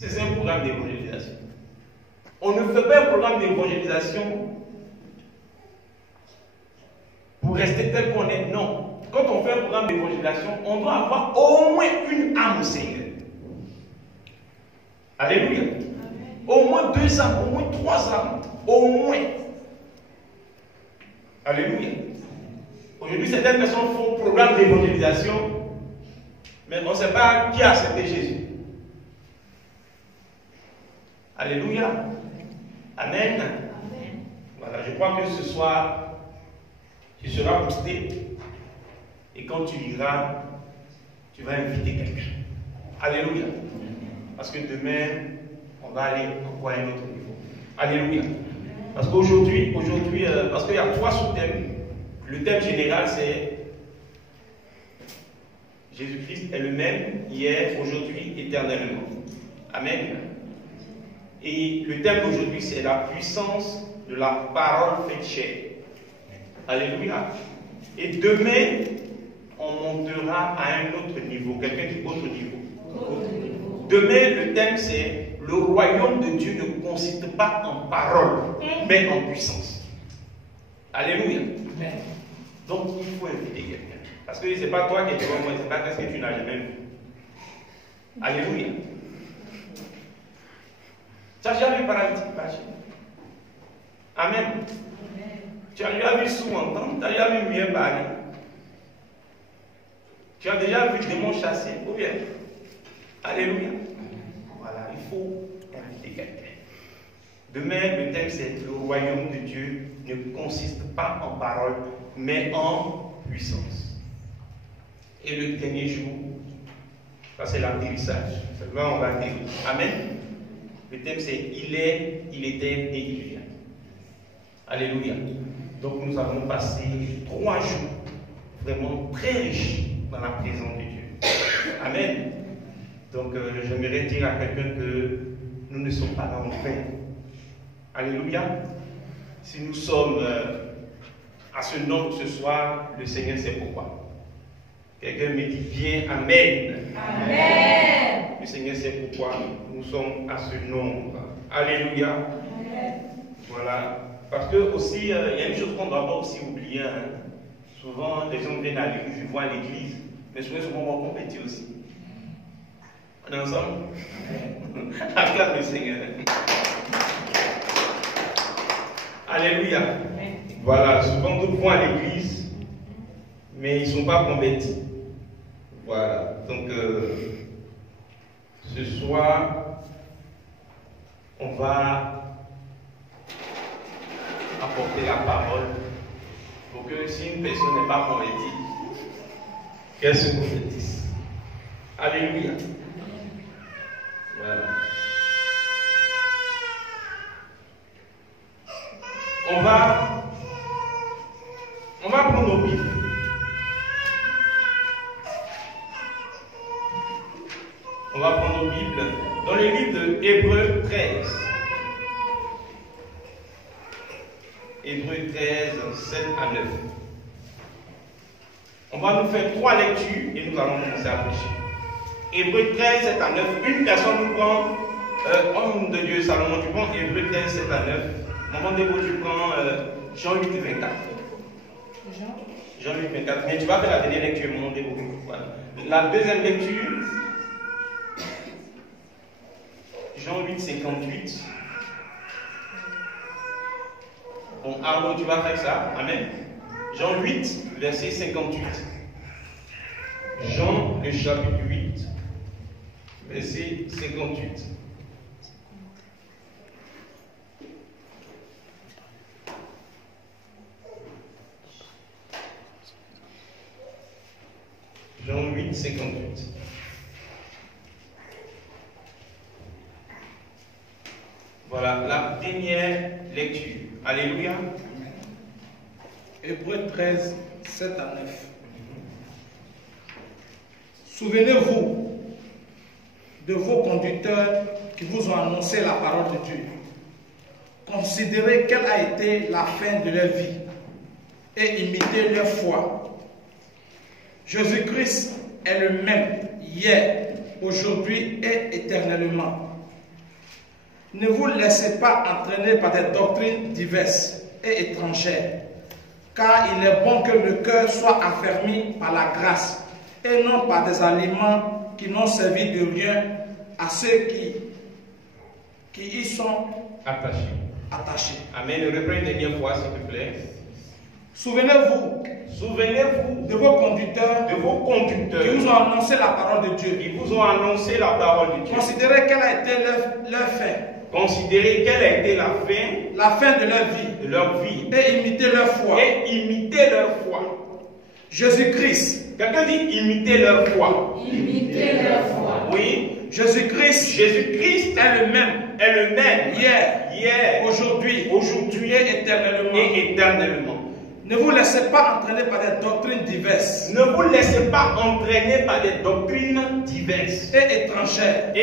C'est un programme d'évangélisation. On ne fait pas un programme d'évangélisation pour rester tel qu'on est. Non. Quand on fait un programme d'évangélisation, on doit avoir au moins une âme au Seigneur. Alléluia. Amen. Au moins 2 âmes, au moins 3 âmes. Au moins. Alléluia. Aujourd'hui, certaines personnes font un programme d'évangélisation, mais on ne sait pas qui a accepté Jésus. Alléluia. Amen. Amen. Voilà, je crois que ce soir, tu seras boosté. Et quand tu iras, tu vas inviter quelqu'un. Alléluia. Parce que demain, on va aller encore à un autre niveau. Alléluia. Parce qu'aujourd'hui, parce qu'il y a 3 sous-thèmes. Le thème général, c'est Jésus-Christ est le même hier, aujourd'hui, éternellement. Amen. Et le thème d'aujourd'hui, c'est la puissance de la parole faite chair. Alléluia. Et demain, on montera à un autre niveau. Quelqu'un dit autre niveau. Demain, le thème, c'est le royaume de Dieu ne consiste pas en parole, mais en puissance. Alléluia. Donc, il faut inviter quelqu'un. Parce que ce n'est pas toi qui es devant moi, ce n'est pas ce que tu n'as jamais vu. Alléluia. Tu n'as jamais vu paralytique marcher. Amen. Tu as déjà vu sourd entendre, tu as déjà vu mieux parler. Tu as déjà vu démon chasser, ou bien. Alléluia. Voilà, il faut inviter quelqu'un. Demain, le thème c'est le royaume de Dieu ne consiste pas en parole, mais en puissance. Et le dernier jour, ça c'est l'atterrissage. C'est là on va atterrir. Amen. Le thème c'est il est, il était et il vient. Alléluia. Donc nous avons passé 3 jours vraiment très riches dans la présence de Dieu. Amen. Donc j'aimerais dire à quelqu'un que nous ne sommes pas là en vain. Alléluia. Si nous sommes à ce nombre ce soir, le Seigneur sait pourquoi. Quelqu'un me dit bien Amen. Amen. Le Seigneur sait pourquoi nous sommes à ce nombre. Alléluia. Amen. Voilà. Parce que aussi, il y a une chose qu'on ne doit pas aussi oublier. Hein. Souvent, les gens viennent à l'église, ils voient l'église, mais souvent, on va compétir aussi. On est ensemble? Acclame le Seigneur. Alléluia. Voilà, souvent, d'autres vont à l'église, mais ils ne sont pas convertis. Voilà. Donc, ce soir, on va apporter la parole pour que si une personne n'est pas convertie, qu'elle se convertisse. Alléluia. Voilà. On va prendre nos Bibles. On va prendre nos Bibles dans le livre de Hébreux 13. Hébreux 13, 7 à 9. On va nous faire 3 lectures et nous allons commencer à prêcher. Hébreux 13, 7 à 9. Une personne nous prend, homme de Dieu, Salomon, tu prends Hébreux 13, 7 à 9. Maman Débo, tu prends Jean 8, 24. Jean 8, 24. Mais tu vas faire la dernière lecture, maman Débo. Voilà. La deuxième lecture, Jean 8, 58. Bon, Arnaud, tu vas faire ça. Amen. Jean 8, verset 58. Jean, le chapitre 8, verset 58. Jean 8, 58. Voilà, la dernière lecture. Alléluia. Hébreux 13, 7 à 9. Souvenez-vous de vos conducteurs qui vous ont annoncé la parole de Dieu. Considérez quelle a été la fin de leur vie et imitez leur foi. Jésus-Christ est le même hier, aujourd'hui et éternellement. Ne vous laissez pas entraîner par des doctrines diverses et étrangères, car il est bon que le cœur soit affermi par la grâce et non par des aliments qui n'ont servi de rien à ceux qui y sont attachés. Amen. Reprends une dernière fois, s'il te plaît. Souvenez-vous de vos conducteurs qui vous ont annoncé la parole de Dieu. Qui vous ont annoncé la parole de Dieu. Considérez quelle a été leur fin. Considérez quelle a été la fin de leur vie. Et imitez leur foi. Jésus-Christ. Quelqu'un dit imiter leur foi. Imiter leur foi. Oui. Jésus-Christ est le même. Hier, aujourd'hui et éternellement. Ne vous laissez pas entraîner par des doctrines diverses. Ne vous laissez pas entraîner par des doctrines diverses et étrangères.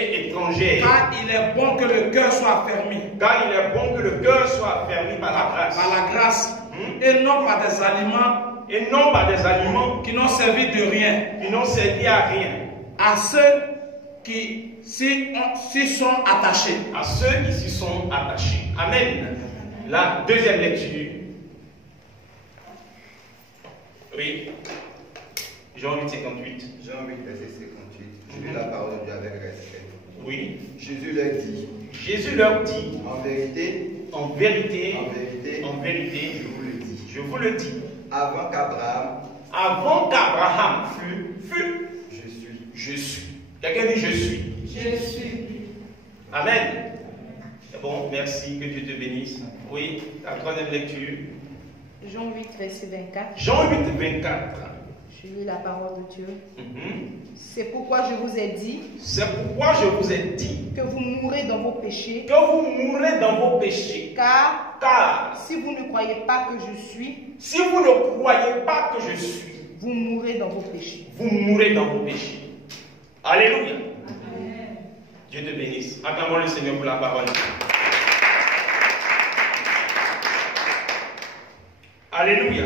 Car il est bon que le cœur soit affermi. Car il est bon que le cœur soit affermi par la grâce. Par la grâce. Et non par des aliments. Et non par des aliments qui n'ont servi de rien. Qui n'ont servi à rien. À ceux qui s'y sont attachés. À ceux qui s'y sont attachés. Amen. La deuxième lecture. Oui. Jean 8, 58. Jean 8, verset 58. Je lis la parole de Dieu avec respect. Oui. Jésus leur dit. Jésus leur dit. En vérité. En vérité. En vérité. En vérité. Je vous le dis. Je vous le dis. Avant qu'Abraham. Avant qu'Abraham fût. Je suis. Quelqu'un dit je suis. Je suis. Amen. Bon, merci, que Dieu te bénisse. Oui, la troisième lecture. Jean 8, verset 24. Jean 8, 24. Je lis la parole de Dieu. C'est pourquoi je vous ai dit. C'est pourquoi je vous ai dit. Que vous mourrez dans vos péchés. Que vous mourrez dans vos péchés. Car si vous ne croyez pas que je suis. Si vous ne croyez pas que je suis. Vous mourrez dans vos péchés. Vous mourrez dans vos péchés. Alléluia. Amen. Dieu te bénisse. Acclamons le Seigneur pour la parole. Alléluia.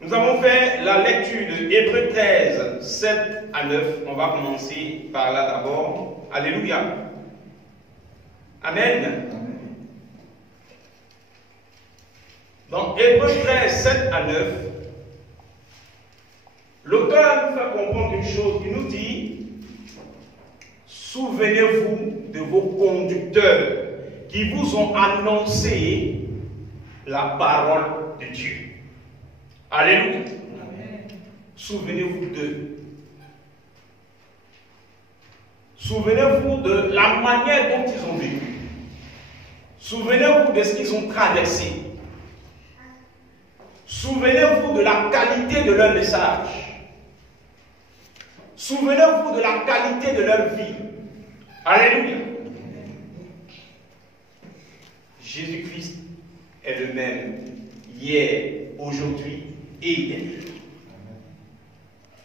Nous avons fait la lecture de Hébreux 13, 7 à 9. On va commencer par là d'abord. Alléluia. Amen. Dans Hébreux 13, 7 à 9, l'auteur nous fait comprendre une chose. Il nous dit, souvenez-vous de vos conducteurs qui vous ont annoncé la parole de Dieu. Alléluia. Souvenez-vous d'eux. Souvenez-vous de la manière dont ils ont vécu. Souvenez-vous de ce qu'ils ont traversé. Souvenez-vous de la qualité de leur message. Souvenez-vous de la qualité de leur vie. Alléluia. Jésus-Christ est le même hier, aujourd'hui et hier.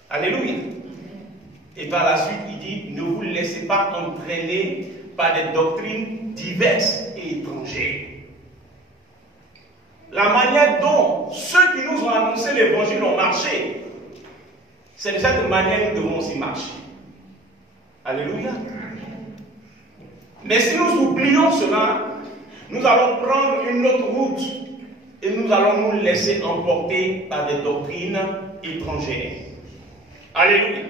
Alléluia. Et par la suite, il dit, ne vous laissez pas entraîner par des doctrines diverses et étrangères. La manière dont ceux qui nous ont annoncé l'évangile ont marché, c'est de cette manière que nous devons aussi marcher. Alléluia. Mais si nous oublions cela, nous allons prendre une autre route et nous allons nous laisser emporter par des doctrines étrangères. Alléluia.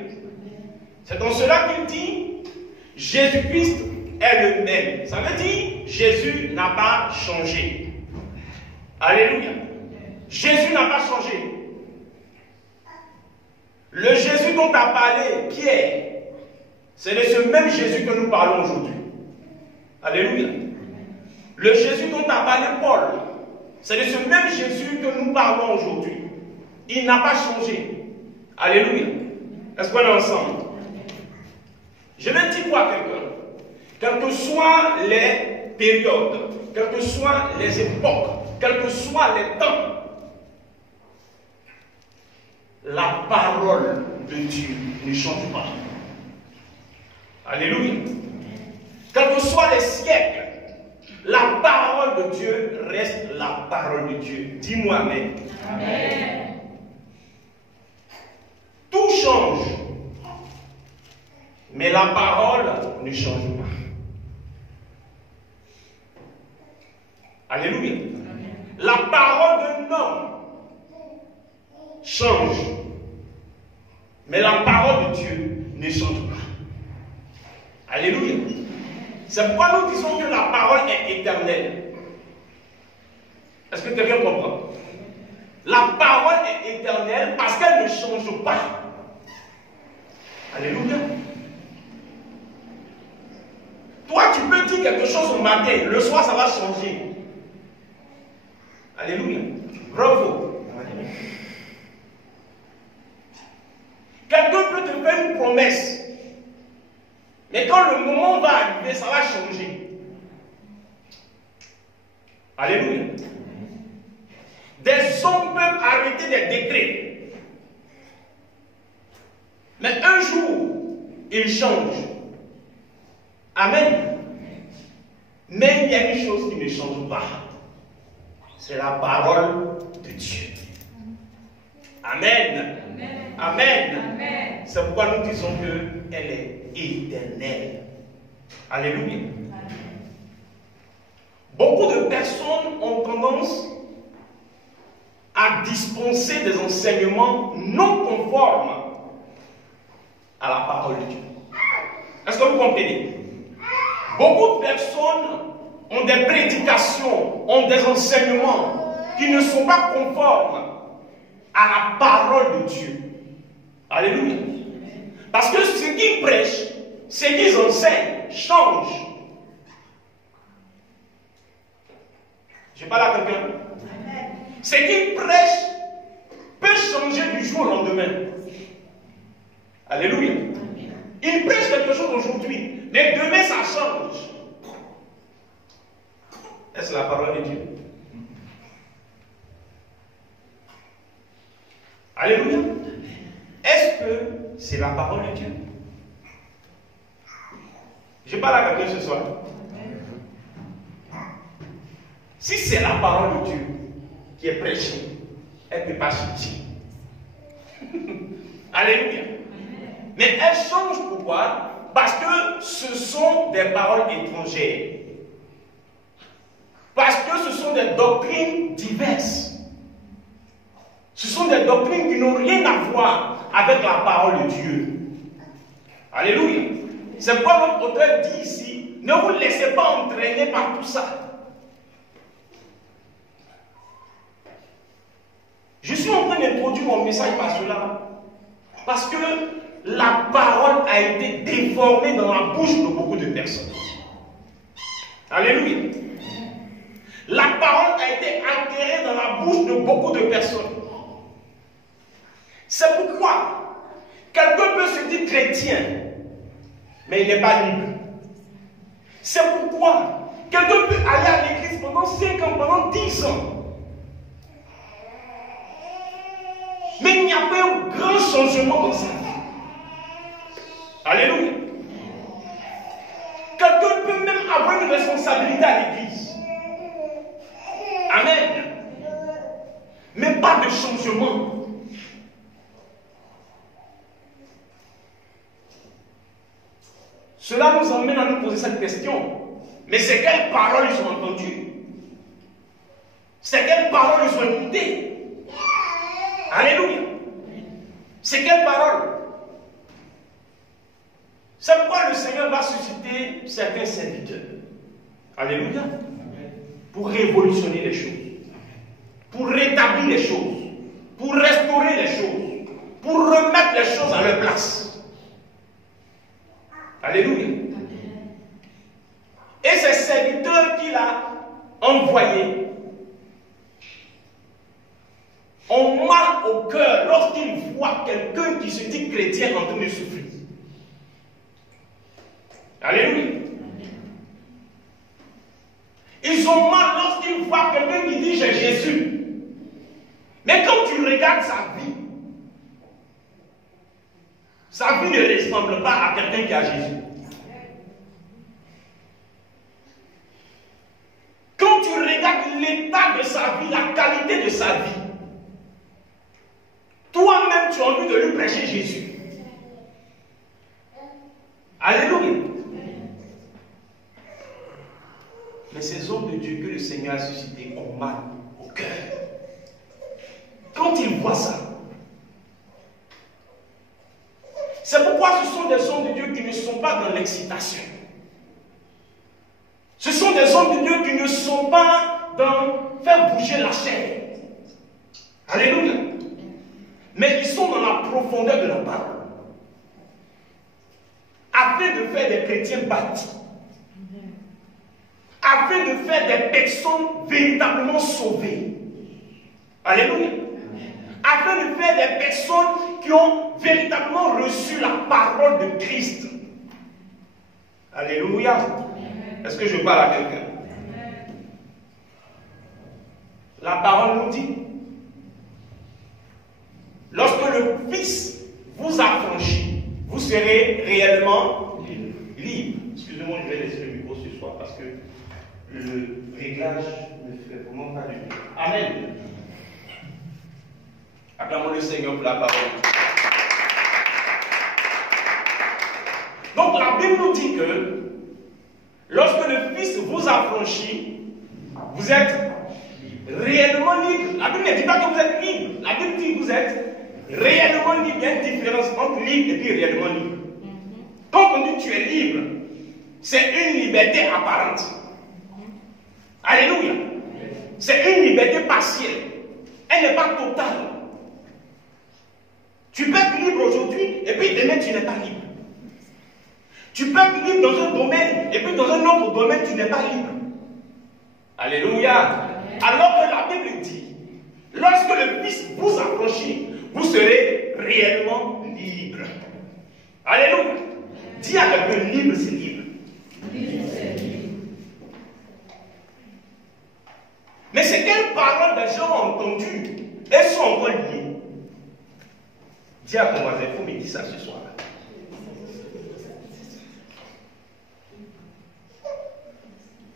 C'est dans cela qu'il dit, Jésus-Christ est le même. Ça veut dire, Jésus n'a pas changé. Alléluia. Jésus n'a pas changé. Le Jésus dont a parlé Pierre, c'est de ce même Jésus que nous parlons aujourd'hui. Alléluia. Le Jésus dont a parlé Paul, c'est de ce même Jésus que nous parlons aujourd'hui. Il n'a pas changé. Alléluia. Est-ce qu'on est ensemble? Je vais dire quoi à quelqu'un? Quelles que soient les périodes, quelles que soient les époques, quels que soient les temps, la parole de Dieu ne change pas. Alléluia. Quels que soient les siècles, la parole de Dieu reste la parole de Dieu. Dis-moi amen. Amen. Tout change, mais la parole ne change pas. Alléluia. La parole d'un homme change. Mais la parole de Dieu ne change pas. Alléluia. C'est pourquoi nous disons que la parole est éternelle. Est-ce que quelqu'un comprend? La parole est éternelle parce qu'elle ne change pas. Alléluia. Toi, tu peux dire quelque chose au matin, le soir, ça va changer. Alléluia. Bravo. Quelqu'un peut te faire une promesse, mais quand le moment va arriver, ça va changer. Alléluia. Des hommes peuvent arrêter des décrets, mais un jour, ils changent. Amen. Mais il y a une chose qui ne change pas. C'est la parole de Dieu. Amen. Amen. Amen. Amen. C'est pourquoi nous disons qu'elle est éternelle. Alléluia. Beaucoup de personnes ont tendance à dispenser des enseignements non conformes à la parole de Dieu. Est-ce que vous comprenez? Beaucoup de personnes ont des prédications, ont des enseignements qui ne sont pas conformes à la parole de Dieu. Alléluia. Parce que ce qu'ils prêchent, ce qu'ils enseignent, change. Je parle à quelqu'un. Ce qu'ils prêchent peut changer du jour au lendemain. Alléluia. Ils prêchent quelque chose aujourd'hui, mais demain ça change. Est-ce la parole de Dieu? Alléluia. Est-ce que c'est la parole de Dieu? Je parle à quelqu'un ce soir. Si c'est la parole de Dieu qui est prêchée, elle ne peut pas changer. Alléluia. Mais elle change pourquoi? Parce que ce sont des paroles étrangères. Parce que ce sont des doctrines diverses. Ce sont des doctrines qui n'ont rien à voir avec la parole de Dieu. Alléluia. C'est pourquoi notre auteur dit ici, ne vous laissez pas entraîner par tout ça. Je suis en train d'introduire mon message par cela. Parce que la parole a été déformée dans la bouche de beaucoup de personnes. Alléluia. La parole a été altérée dans la bouche de beaucoup de personnes. C'est pourquoi quelqu'un peut se dire chrétien, mais il n'est pas libre. C'est pourquoi quelqu'un peut aller à l'église pendant 5 ans, pendant 10 ans. Mais il n'y a pas un grand changement dans sa vie. Alléluia. Quelqu'un peut même avoir une responsabilité à l'église. Amen. Mais pas de changement. Cela nous emmène à nous poser cette question. Mais c'est quelles paroles ils ont entendues? C'est quelles paroles ils ont écoutées? Alléluia. C'est quelle parole? C'est pourquoi le Seigneur va susciter certains serviteurs. Alléluia. Pour révolutionner les choses. Pour rétablir les choses. Pour restaurer les choses. Pour remettre les choses à leur place. Alléluia. Et ces serviteurs qu'il a envoyés ont mal au cœur lorsqu'ils voient quelqu'un qui se dit chrétien en train de souffrir. Alléluia. Ils ont mal lorsqu'ils voient quelqu'un qui dit j'ai Jésus. Mais quand tu regardes sa vie ne ressemble pas à quelqu'un qui a Jésus. Quand tu regardes l'état de sa vie, la qualité de sa vie, toi-même tu as envie de lui prêcher Jésus. Alléluia. Mais Mais ces hommes de Dieu que le Seigneur a suscités ont mal au cœur. Quand ils voient ça, c'est pourquoi ce sont des hommes de Dieu qui ne sont pas dans l'excitation. Ce sont des hommes de Dieu qui ne sont pas dans faire bouger la chair. Alléluia. Mais ils sont dans la profondeur de la parole. Afin de faire des chrétiens bâtis. Afin de faire des personnes véritablement sauvées. Alléluia. Afin de faire des personnes qui ont véritablement reçu la parole de Christ. Alléluia. Est-ce que je parle à quelqu'un? La parole nous dit, lorsque le Fils vous affranchit, vous serez réellement libre. Excusez-moi, je vais laisser le micro ce soir parce que le réglage ne fait vraiment pas du bien. Amen. Acclamons le Seigneur pour la parole. Donc la Bible nous dit que lorsque le Fils vous affranchit, vous êtes réellement libre. La Bible ne dit pas que vous êtes libre. La Bible dit que vous êtes réellement libre. Il y a une différence entre libre et puis réellement libre. Quand on dit que tu es libre, c'est une liberté apparente. Alléluia. C'est une liberté partielle. Elle n'est pas totale. Tu peux être libre aujourd'hui et puis demain tu n'es pas libre. Tu peux être libre dans un domaine et puis dans un autre domaine tu n'es pas libre. Alléluia. Alors que la Bible dit, lorsque le Fils vous affranchit, vous serez réellement libre. Alléluia. Dis à quelqu'un, libre c'est libre. Mais c'est quelles paroles des gens ont entendues? Elles sont encore liées. Dis à ton voisin, il faut me dire ça ce soir.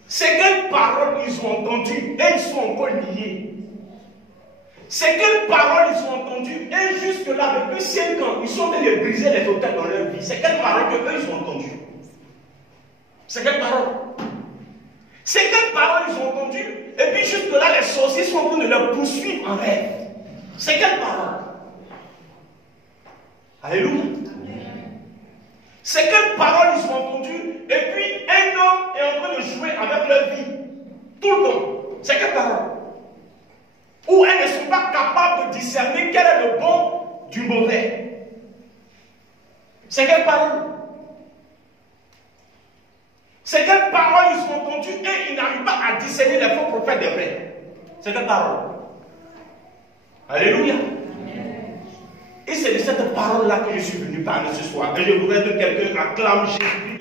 C'est quelles paroles ils ont entendues et ils sont encore liés. C'est quelles paroles ils ont entendues et jusque-là, depuis 5 ans, ils sont en train de briser les autels dans leur vie. C'est quelles paroles que eux ils ont entendues? C'est quelles paroles? C'est quelles paroles ils ont entendues et puis jusque-là, les sorciers sont en train de leur poursuivre en rêve. C'est quelles paroles? Alléluia. C'est quelles paroles ils ont entendues et puis un homme est en train de jouer avec leur vie. Tout le temps. C'est quelles paroles? Où elles ne sont pas capables de discerner quel est le bon du mauvais. C'est quelles paroles? C'est quelles paroles ils ont entendues et ils n'arrivent pas à discerner les faux prophètes des vrais. C'est quelles paroles? Alléluia. Et c'est de cette parole-là que je suis venu parler ce soir. Et je voudrais que quelqu'un acclame Jésus.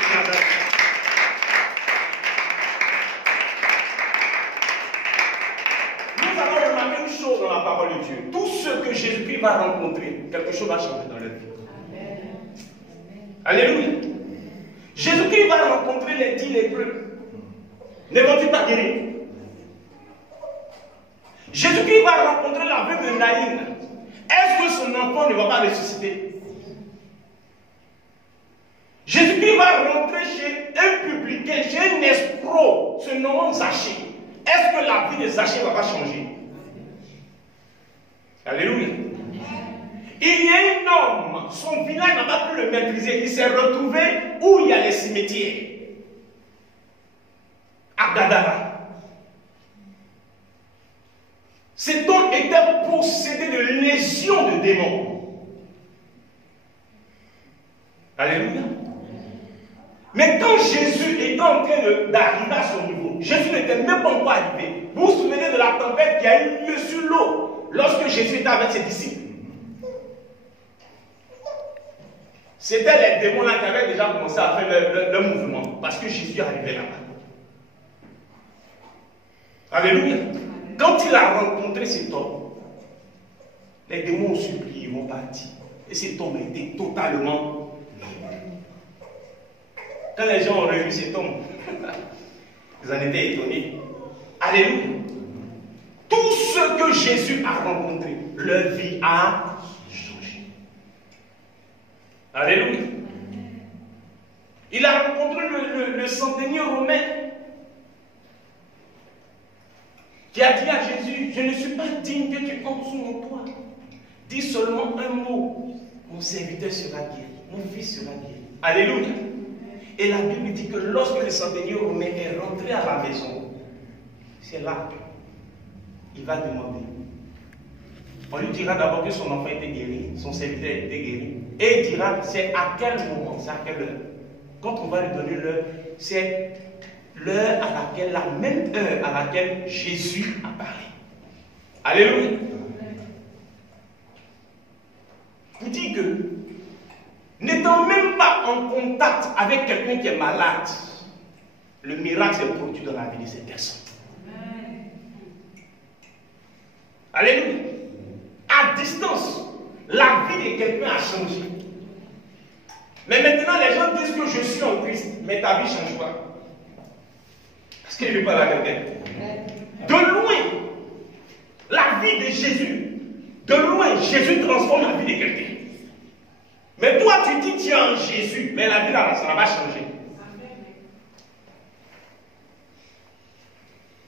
Nous allons remarquer une chose dans la parole de Dieu. Tous ceux que Jésus-Christ va rencontrer, quelque chose va changer dans leur vie. Alléluia. Jésus-Christ va rencontrer les 10 lépreux. Ne vont-ils pas guérir? Jésus-Christ va rencontrer la veuve de Naïn. Est-ce que son enfant ne va pas ressusciter? Jésus-Christ va rentrer chez un publicain, chez un escroc, se nommant Zachée. Est-ce que la vie de Zachée ne va pas changer? Alléluia. Il y a un homme, son village n'a pas pu le maîtriser. Il s'est retrouvé où il y a les cimetières. À Gadara. Cet homme était possédé de légions de démons. Alléluia. Mais quand Jésus était en train d'arriver à son niveau, Jésus n'était même pas encore arrivé. Vous vous souvenez de la tempête qui a eu lieu sur l'eau lorsque Jésus était avec ses disciples? C'était les démons là qui avaient déjà commencé à faire leur mouvement parce que Jésus arrivait là-bas. Alléluia. Quand il a rencontré cet homme, les démons ont supplié, ils vont partir. Et cet homme a été totalement libre. Quand les gens ont revu cet homme, ils en étaient étonnés. Alléluia. Tous ceux que Jésus a rencontrés, leur vie a changé. Alléluia. Il a rencontré le centenier romain. qui a dit à Jésus, je ne suis pas digne que tu entres sous mon toit. Dis seulement un mot, mon serviteur sera guéri, mon fils sera guéri. Alléluia. Et la Bible dit que lorsque le centenier romain est rentré à la maison, c'est là qu'il va demander. On lui dira d'abord que son enfant était guéri, son serviteur était guéri. Et il dira, c'est à quel moment, c'est à quelle heure. Quand on va lui donner l'heure, c'est l'heure à laquelle, la même heure à laquelle Jésus apparaît. Alléluia. Vous dites que, n'étant même pas en contact avec quelqu'un qui est malade, le miracle s'est produit dans la vie de cette personne. Alléluia. À distance, la vie de quelqu'un a changé. Mais maintenant, les gens disent que je suis en Christ, mais ta vie ne change pas. Est-ce que je parle à quelqu'un? De loin, la vie de Jésus, de loin, Jésus transforme la vie de quelqu'un. Mais toi, tu dis tu es en Jésus, mais la vie là, ça va changer.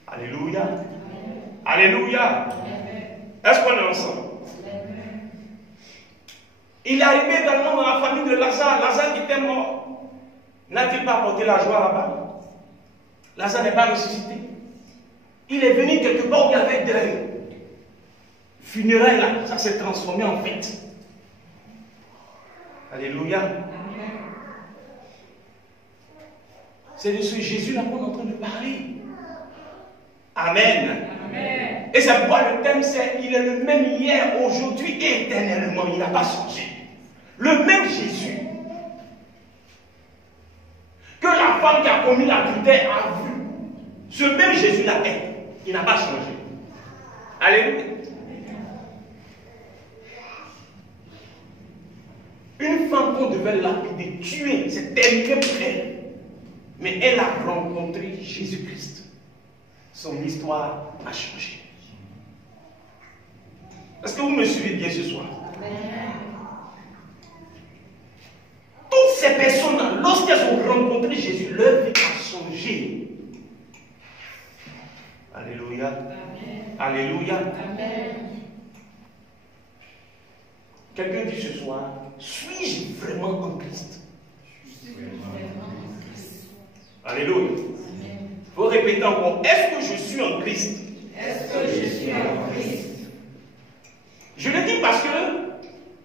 Alléluia. Alléluia. Est-ce qu'on est ensemble? Il est arrivé également dans la famille de Lazare. Lazare qui était mort. N'a-t-il pas apporté la joie là-bas? Lazare n'est pas ressuscité. Il est venu quelque part où il y avait des funérailles là. Ça s'est transformé en fête. Alléluia. C'est de ce Jésus-là qu'on est en train de parler. Amen. Amen. Et c'est pourquoi le thème c'est il est le même hier, aujourd'hui et éternellement. Il n'a pas changé. Le même Jésus que la femme qui a commis l'adultère a vu. Ce même Jésus-là est. Il n'a pas changé. Alléluia. Une femme qu'on devait lapider, tuer, c'est terminé pour elle. Mais elle a rencontré Jésus-Christ. Son histoire a changé. Est-ce que vous me suivez bien ce soir? Toutes ces personnes-là, lorsqu'elles ont rencontré Jésus, leur vie a changé. Alléluia. Amen. Alléluia. Amen. Quelqu'un dit ce soir, suis-je vraiment en Christ? Alléluia. Il faut répéter encore, est-ce que je suis en Christ? Est-ce que je suis en Christ? Je le dis parce que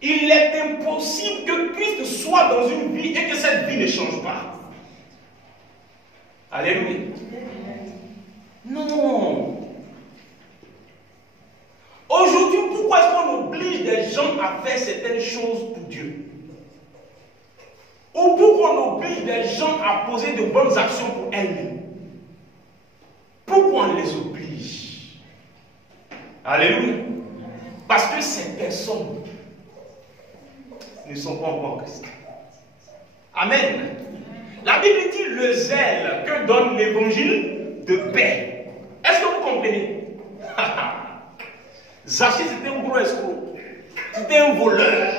il est impossible que Christ soit dans une vie et que cette vie ne change pas. Alléluia. Non. Aujourd'hui, pourquoi est-ce qu'on oblige des gens à faire certaines choses pour Dieu? Ou pourquoi on oblige des gens à poser de bonnes actions pour elles-mêmes? Pourquoi on les oblige? Alléluia. Parce que ces personnes ne sont pas encore en Christ. Amen. La Bible dit le zèle que donne l'évangile de paix. Est-ce que vous comprenez? Zachée, c'était un gros escroc. C'était un voleur.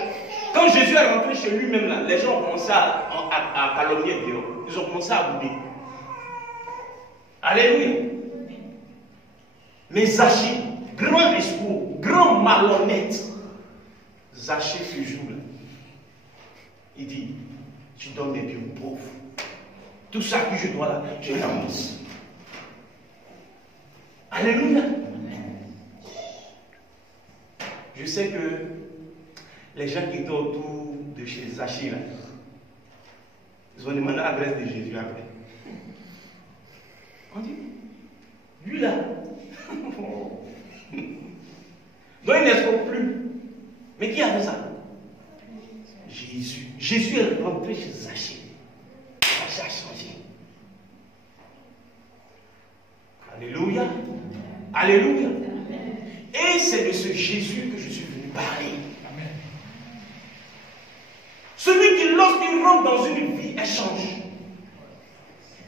Quand Jésus est rentré chez lui-même, là, les gens ont commencé à calomnier Dieu. Ils ont commencé à bouder. Alléluia. Mais Zachée, grand escroc, grand malhonnête, Zachée ce jour-là, il dit, tu donnes des biens aux pauvres. Tout ça que je dois là, je l'annonce. Alléluia. Je sais que les gens qui étaient autour de chez Zachée, là, ils ont demandé l'adresse de Jésus après. On dit, lui là, donc il n'escroque plus. Mais qui a fait ça? Jésus. Jésus est rentré chez Zachée. Zachée a changé. Alléluia. Alléluia. Et c'est de ce Jésus que je suis venu parler. Amen. Celui qui, lorsqu'il rentre dans une vie, elle change.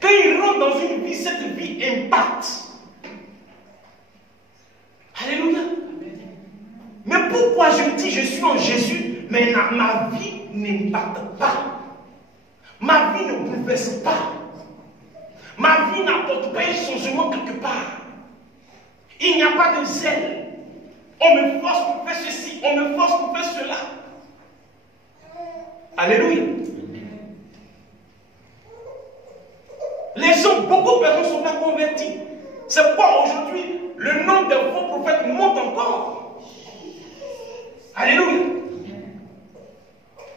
Quand il rentre dans une vie, cette vie impacte. Alléluia. Mais pourquoi je dis je suis en Jésus, mais ma vie n'impacte pas? Ma vie ne bouleverse pas. Ma vie n'apporte pas un changement quelque part. Il a pas de zèle. On me force pour faire ceci, on me force pour faire cela. Alléluia. Les gens, beaucoup de personnes ne sont pas converties. C'est pourquoi aujourd'hui, le nombre de faux prophètes monte encore. Alléluia.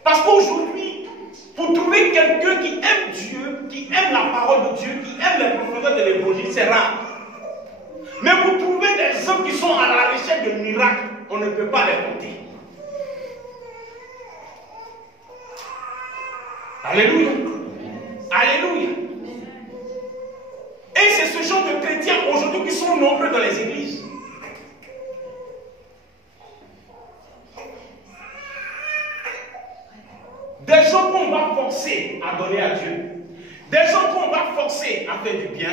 Parce qu'aujourd'hui, pour trouver quelqu'un qui aime Dieu, qui aime la parole de Dieu, qui aime les profondeurs de l'évangile, c'est rare. Mais pour trouver des hommes qui sont à la recherche de miracles, on ne peut pas les compter. Alléluia. Alléluia. Et c'est ce genre de chrétiens aujourd'hui qui sont nombreux dans les églises. Des gens qu'on va forcer à donner à Dieu. Des gens qu'on va forcer à faire du bien.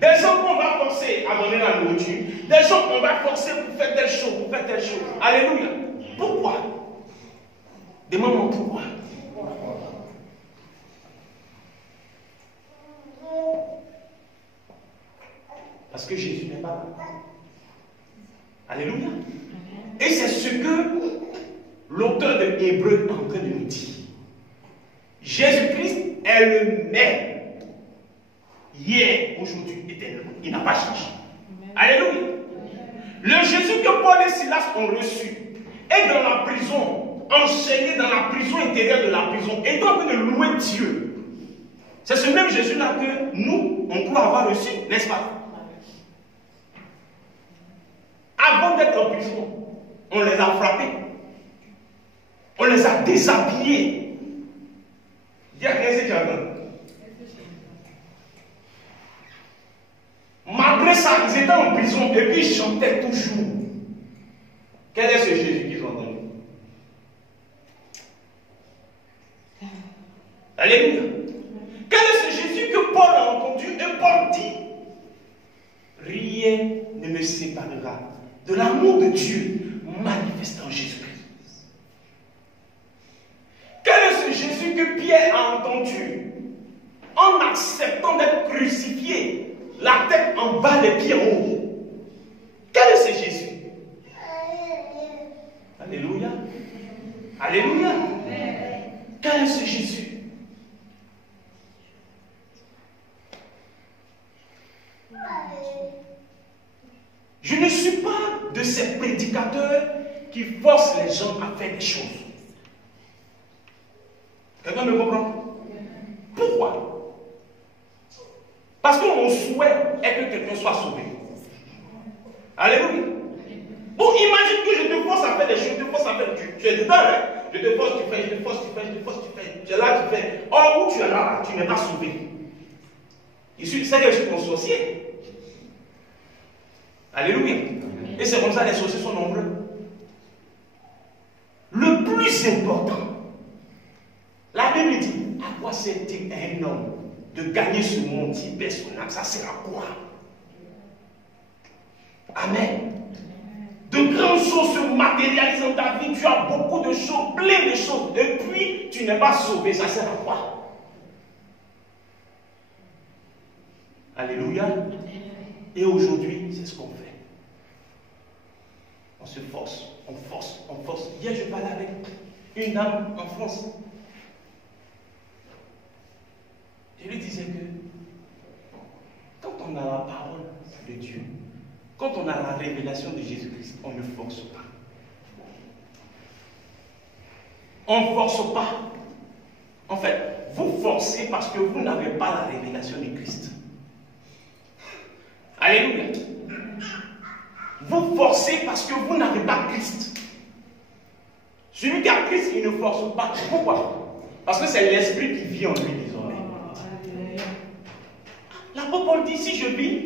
Des gens qu'on va forcer à donner la nourriture. Des gens qu'on va forcer pour faire telle chose, pour faire telle chose. Alléluia. Pourquoi? Demande-moi pourquoi. Parce que Jésus n'est pas là. Alléluia. Et c'est ce que l'auteur de Hébreux est en train de nous dire. Jésus-Christ est le même. Hier, aujourd'hui, éternellement. Il n'a pas changé. Alléluia. Le Jésus que Paul et Silas ont reçu est dans la prison, enchaîné dans la prison intérieure de la prison, et en train de louer Dieu. C'est ce même Jésus-là que nous, on doit avoir reçu, n'est-ce pas? Avant d'être en prison, on les a frappés. On les a déshabillés. Dis à quelqu'un ce qui entend. Malgré ça, ils étaient en prison et puis ils chantaient toujours. Quel est ce Jésus qu'ils ont entendu? Alléluia. Quel est ce Jésus que Paul a entendu? Et Paul dit, rien ne me séparera de l'amour de Dieu manifesté en Jésus-Christ. Quel est ce Jésus que Pierre a entendu en acceptant d'être crucifié, la tête en bas, les pieds en haut? Quel est ce Jésus? Alléluia. Alléluia. Quel est ce Jésus? Je ne suis pas de ces prédicateurs qui forcent les gens à faire des choses. Quelqu'un me comprend? Pourquoi? Parce que mon souhait est que quelqu'un soit sauvé. Alléluia. Bon, imagine que je te force à faire des choses, je te force à faire, tu es dedans, hein? Je te force, tu fais, je te force, tu fais, je te force, tu fais. Tu es là, tu fais. Or, où tu es là, tu n'es pas sauvé. C'est que je suis ton sorcier. Alléluia. Et c'est comme ça, les sorciers sont nombreux. Le plus important, la Bible dit, à quoi sert-il un homme de gagner ce monde si personne n'a? Ça sert à quoi? Amen. De grandes choses se matérialisent dans ta vie. Tu as beaucoup de choses, plein de choses. Et puis, tu n'es pas sauvé. Ça sert à quoi? Alléluia. Et aujourd'hui, c'est ce qu'on fait. On se force, on force, on force. Hier, je parlais avec une dame en France. Je lui disais que quand on a la parole de Dieu, quand on a la révélation de Jésus-Christ, on ne force pas. On ne force pas. En fait, vous forcez parce que vous n'avez pas la révélation de Christ. Alléluia. Vous forcez parce que vous n'avez pas Christ. Celui qui a Christ, il ne force pas. Pourquoi? Parce que c'est l'esprit qui vit en lui désormais. L'apôtre Paul dit, si je vis,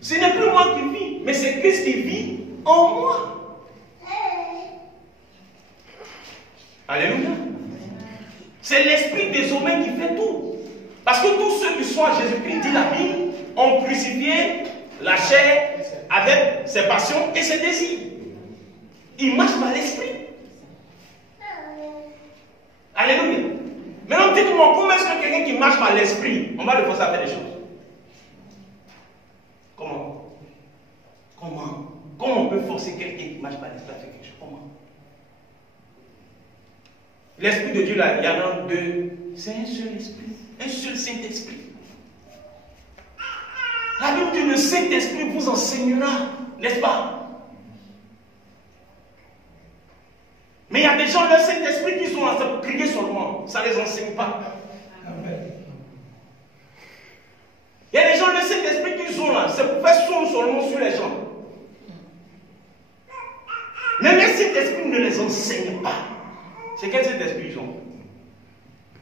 ce n'est plus moi qui vis, mais c'est Christ qui vit en moi. Alléluia. C'est l'esprit désormais qui fait tout. Parce que tous ceux qui sont à Jésus-Christ, dit la Bible, ont crucifié la chair avec ses passions et ses désirs. Il marche par l'esprit. Alléluia. Maintenant, dites-moi, comment est-ce que quelqu'un qui marche par l'esprit, on va le forcer à faire des choses? Comment? Comment? Comment on peut forcer quelqu'un qui ne marche pas l'esprit à faire quelque chose? Comment? L'esprit de Dieu, là, il y en a deux. C'est un seul esprit. Un seul Saint-Esprit. La Bible dit, le Saint-Esprit vous enseignera, n'est-ce pas? Mais il y a des gens, le Saint-Esprit, qui sont là, ça pour crier seulement. Ça ne les enseigne pas. Amen. Il y a des gens, le Saint-Esprit, qui sont là, c'est pour faire son seulement sur les gens. Mais le Saint-Esprit ne les enseigne pas. C'est quel Saint-Esprit ils ont?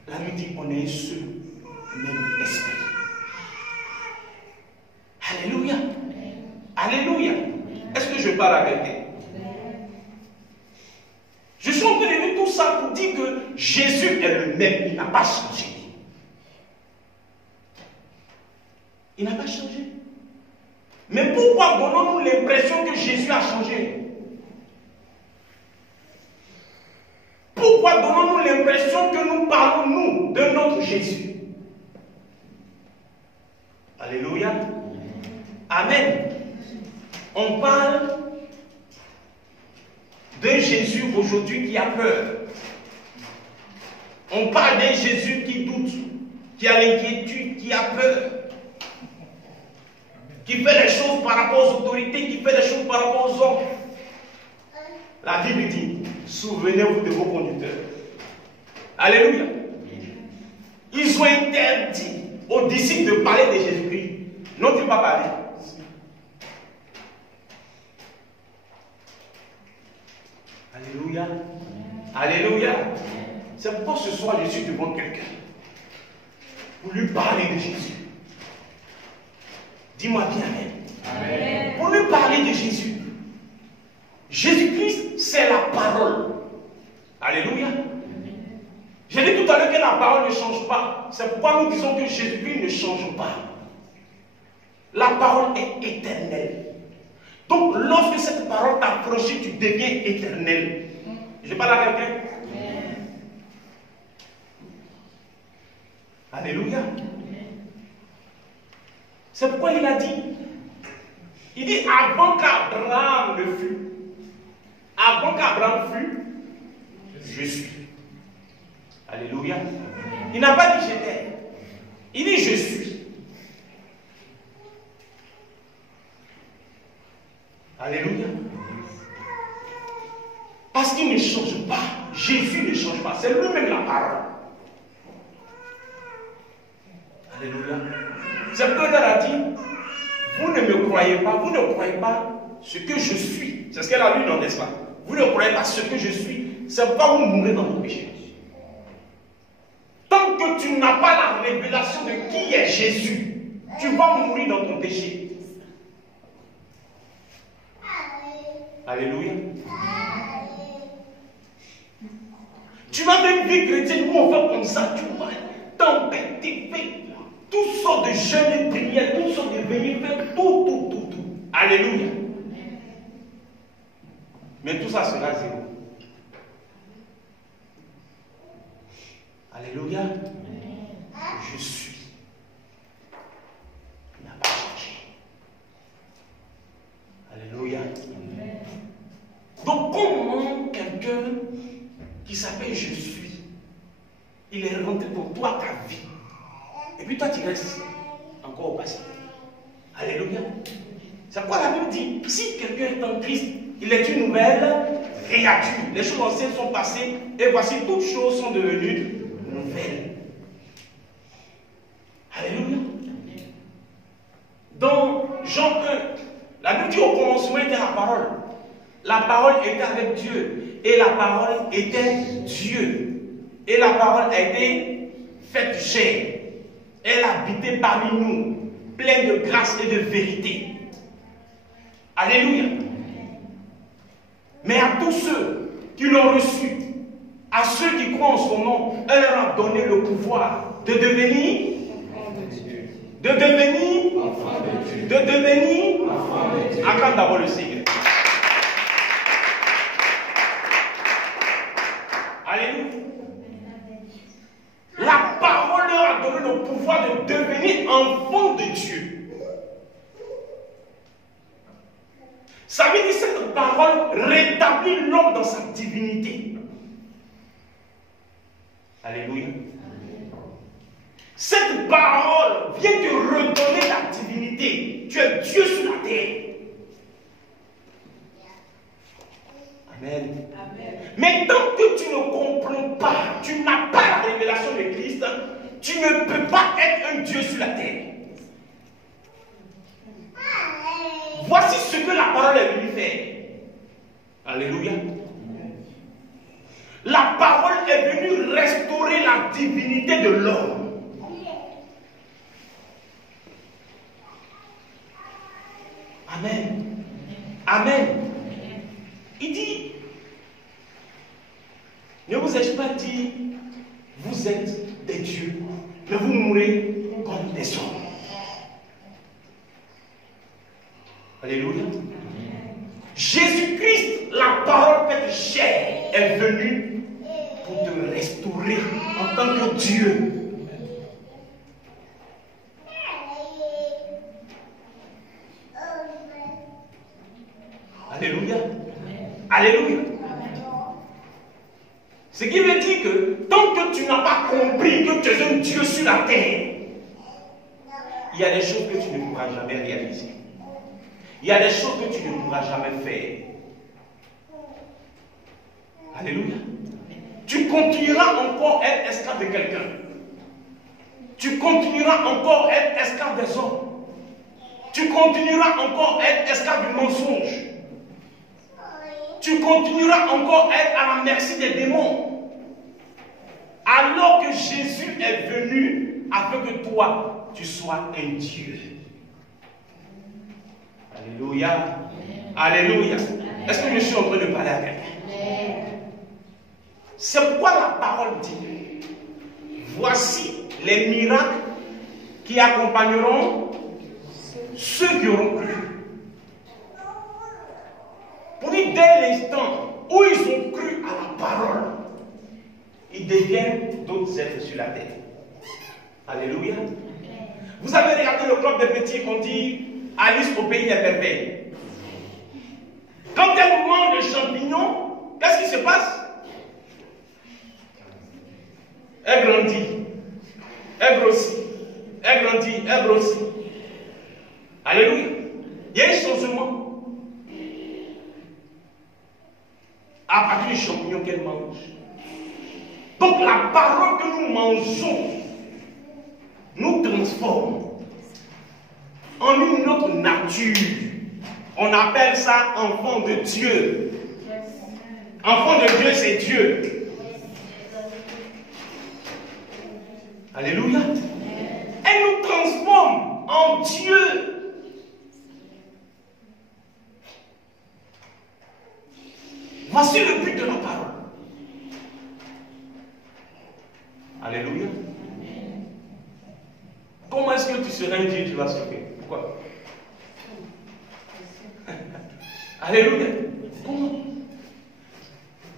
La Bible dit, on est un seul, même esprit. Alléluia. Alléluia. Est-ce que je parle à quelqu'un? Je suis en train de dire tout ça pour dire que Jésus est le même. Il n'a pas changé. Il n'a pas changé. Mais pourquoi donnons-nous l'impression que Jésus a changé? Pourquoi donnons-nous l'impression que nous parlons, nous, de notre Jésus? Alléluia. Amen. On parle d'un Jésus aujourd'hui qui a peur. On parle d'un Jésus qui doute, qui a l'inquiétude, qui a peur, qui fait les choses par rapport aux autorités, qui fait les choses par rapport aux hommes. La Bible dit, souvenez-vous de vos conducteurs. Alléluia. Ils ont interdit aux disciples de parler de Jésus-Christ. N'ont-ils pas parlé? Alléluia. Alléluia. C'est pourquoi ce soir je suis devant quelqu'un pour lui parler de Jésus. Dis-moi bien amen. Amen. Pour lui parler de Jésus. Jésus-Christ, c'est la parole. Alléluia. J'ai dit tout à l'heure que la parole ne change pas. C'est pourquoi nous disons que Jésus-Christ ne change pas. La parole est éternelle. Donc, lorsque cette parole t'a franchi, tu deviens éternel. Je parle à quelqu'un? Alléluia. C'est pourquoi il a dit, avant qu'Abraham ne fût, avant qu'Abraham fût, je suis. Alléluia. Il n'a pas dit j'étais. Il dit je suis. Alléluia. Parce qu'il ne change pas. Jésus ne change pas. C'est lui-même la parole. Alléluia. C'est pourquoi il a dit, vous ne me croyez pas, vous ne croyez pas ce que je suis. C'est ce qu'elle a lu, non, n'est-ce pas? Vous ne croyez pas ce que je suis. C'est pourquoi vous mourrez dans vos péchés. Tant que tu n'as pas la révélation de qui est Jésus, tu vas mourir dans ton péché. Alléluia. Tu vas même vivre chrétien, où on fait comme ça, tu vas t'embêter, toutes sortes de jeûnes et prières, toutes sortes de veillées, faire tout. Alléluia. Mais tout ça sera zéro. Alléluia. Je suis. Il n'a pas changé. Alléluia. Donc comment quelqu'un qui s'appelle je suis, il est rentré dans toi ta vie. Et puis toi tu restes encore au passé. Alléluia. C'est pourquoi la Bible dit, si quelqu'un est en Christ, il est une nouvelle créature. Les choses anciennes sont passées et voici toutes choses sont devenues nouvelles. Alléluia. Dans Jean 1, la Bible dit au commencement était la parole. La parole était avec Dieu. Et la parole était Dieu. Et la parole a été faite chair. Elle habitait parmi nous, pleine de grâce et de vérité. Alléluia. Mais à tous ceux qui l'ont reçu, à ceux qui croient en son nom, elle leur a donné le pouvoir de devenir acclame d'abord le Seigneur. Alléluia. La parole leur a donné le pouvoir de devenir enfants de Dieu. Ça veut dire que cette parole rétablit l'homme dans sa divinité. Alléluia. Cette parole vient te redonner ta divinité. Tu es Dieu sur la terre. Amen. Amen. Mais tant que tu ne comprends pas, tu n'as pas la révélation de Christ, tu ne peux pas être un Dieu sur la terre. Voici ce que la parole est venue faire. Alléluia. La parole est venue restaurer la divinité de l'homme. Amen. Amen. Il dit, ne vous ai-je pas dit, vous êtes des dieux, mais vous mourrez comme des hommes. Alléluia. Jésus-Christ, la parole faite chair, est venue pour te restaurer en tant que Dieu. Alléluia. Alléluia. Ce qui veut dire que tant que tu n'as pas compris que tu es un Dieu sur la terre, il y a des choses que tu ne pourras jamais réaliser. Il y a des choses que tu ne pourras jamais faire. Alléluia. Tu continueras encore à être esclave de quelqu'un. Tu continueras encore à être esclave des hommes. Tu continueras encore à être esclave du mensonge. Tu continueras encore à être à la merci des démons. Alors que Jésus est venu afin que toi, tu sois un Dieu. Alléluia. Alléluia. Est-ce que je suis en train de parler à quelqu'un? C'est pourquoi la parole dit, voici les miracles qui accompagneront ceux qui auront cru. Pour dire, dès l'instant où ils ont cru à la parole, ils deviennent d'autres êtres sur la terre. Alléluia. Vous avez regardé le club des petits qu'on dit Alice au pays des merveilles. Quand elle mange des champignons, qu'est-ce qui se passe? Elle grandit, elle grossit, elle grandit, elle grossit. Alléluia. Il y a un changement. À partir du champignon qu'elle mange. Donc la parole que nous mangeons nous transforme en une autre nature. On appelle ça enfant de Dieu. Enfant de Dieu, c'est Dieu. Alléluia. Elle nous transforme en Dieu. Voici le but de la parole. Alléluia. Comment est-ce que tu seras un Dieu, tu vas souffrir? Pourquoi? Alléluia. Comment?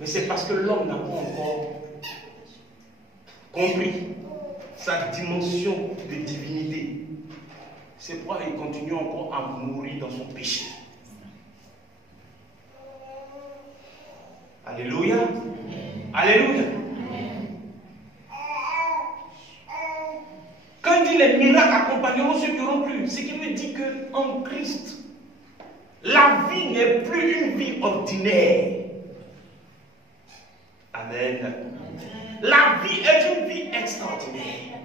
Mais c'est parce que l'homme n'a pas encore compris sa dimension de divinité. C'est pourquoi il continue encore à mourir dans son péché. Alléluia. Alléluia. Quand il dit les miracles accompagneront ceux qui auront cru, ce qui veut dire qu'en Christ, la vie n'est plus une vie ordinaire. Amen. La vie est une vie extraordinaire.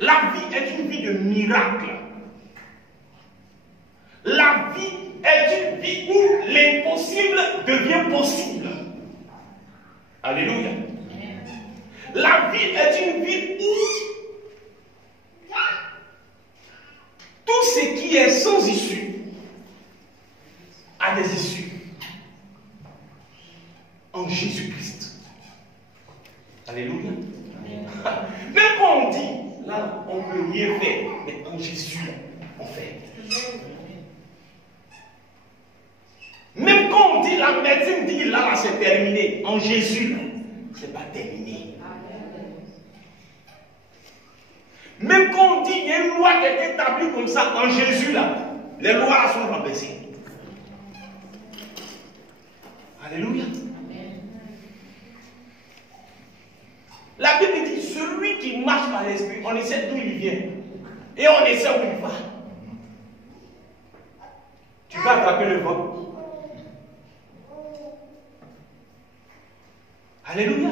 La vie est une vie de miracle. La vie est une vie où l'impossible devient possible. Alléluia. La vie est une vie où tout ce qui est sans issue a des issues en Jésus-Christ. Alléluia. Même quand on dit, là, on ne peut rien faire, mais en Jésus, là, on fait. Même quand on dit, la médecine dit, là, c'est terminé, en Jésus, là, c'est pas terminé. Même quand on dit, il y a une loi qui est établie comme ça, en Jésus, là, les lois sont renversées. Alléluia. La Bible dit, celui qui marche par l'esprit, on essaie d'où il vient. Et on essaie où il va. Tu vas attraper le vent. Alléluia.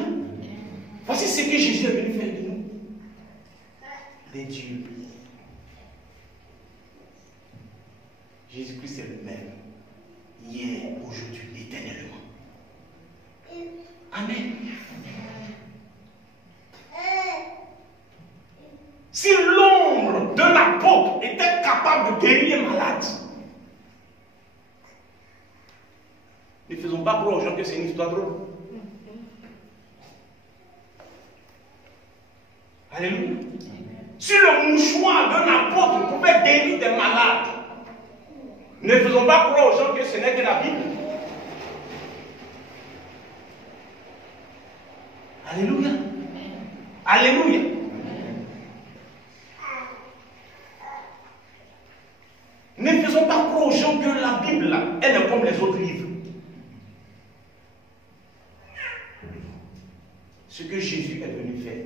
Voici ce que Jésus est venu faire de nous. Des dieux. Jésus-Christ est le même. Hier, aujourd'hui, éternellement. Amen. Si l'ombre d'un apôtre était capable de guérir les malades, ne faisons pas croire aux gens que c'est une histoire drôle. Alléluia. Si le mouchoir d'un apôtre pouvait guérir des malades, ne faisons pas croire aux gens que ce n'est que la Bible. Alléluia. Alléluia. Ne faisons pas croire aux gens que la Bible, là, elle est comme les autres livres. Ce que Jésus est venu faire,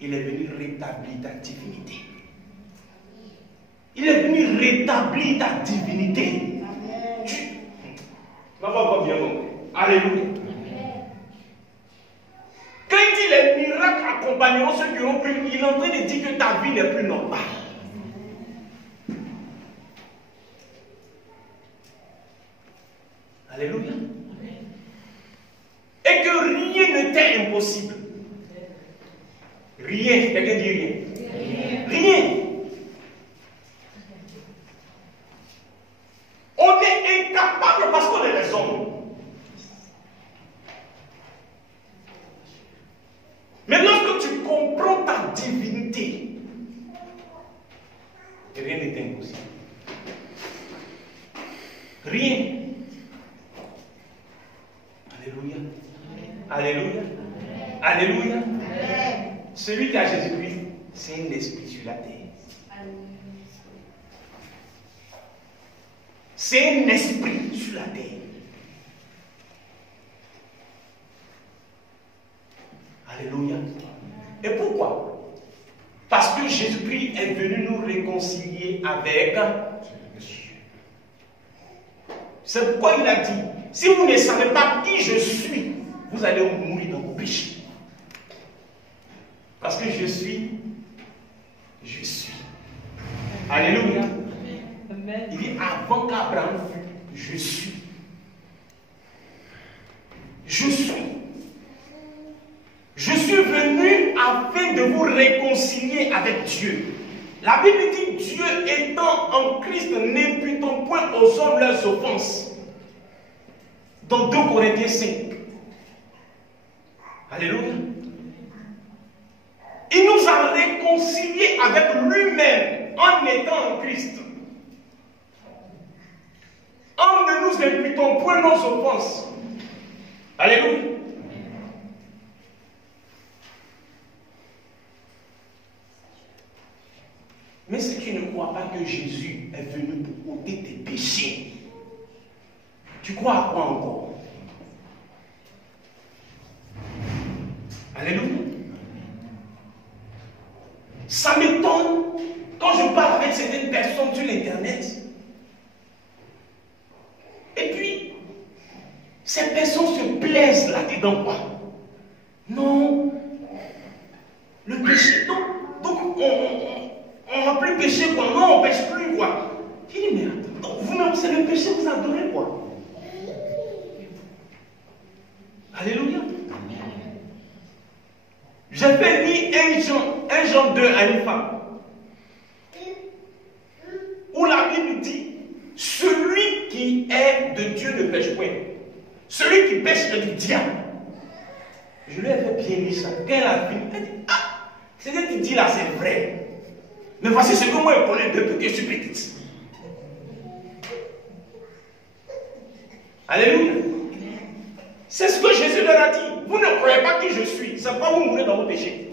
il est venu rétablir ta divinité. Il est venu rétablir ta divinité. Tu vas pas bien compris. Alléluia. Quand il dit les miracles accompagneront ceux qui ont cru, il est en train de dire que ta vie n'est plus normale. Alléluia. Et que rien ne t'est impossible. Rien. Quelqu'un dit rien. Rien. On est incapable parce qu'on est des hommes. Mais lorsque tu comprends ta divinité, rien n'est impossible. Rien. Alléluia. Alléluia. Alléluia. Celui qui a Jésus-Christ, c'est un esprit sur la terre. C'est un esprit sur la terre. Alléluia. Et pourquoi? Parce que Jésus-Christ est venu nous réconcilier avec Dieu. C'est pourquoi il a dit, si vous ne savez pas qui je suis, vous allez mourir dans vos péchés. Parce que je suis. Alléluia. Il dit, avant qu'Abraham fût, je suis. Je suis. Je suis venu afin de vous réconcilier avec Dieu. La Bible dit, Dieu étant en Christ, n'imputant point aux hommes leurs offenses. Dans 2 Corinthiens 5. Alléluia. Il nous a réconciliés avec lui-même en étant en Christ. En ne nous imputons point nos offenses. Alléluia. Mais si tu ne crois pas que Jésus est venu pour ôter tes péchés, tu crois à quoi encore? Alléluia. Ça m'étonne quand je parle avec certaines personnes sur l'internet. Et puis, ces personnes se plaisent là-dedans, quoi. Non. Le péché, donc on va plus pécher, quoi. Non, on ne pêche plus, quoi. J'ai dit, mais attends, vous-même, c'est le péché que vous adorez, quoi. Alléluia. J'ai fait lire 1 Jean 2 à une femme. Où la Bible dit, celui qui est de Dieu ne pêche point. Celui qui pêche est du diable. Je lui ai fait bien lire ça. Quand elle a fini, elle dit, ah, ce que tu dis là, c'est vrai. Mais voici ce que moi je connais depuis que je suis petite. Alléluia. C'est ce que Jésus leur a dit. Vous ne croyez pas qui je suis. C'est pas vous mourrez dans vos péchés.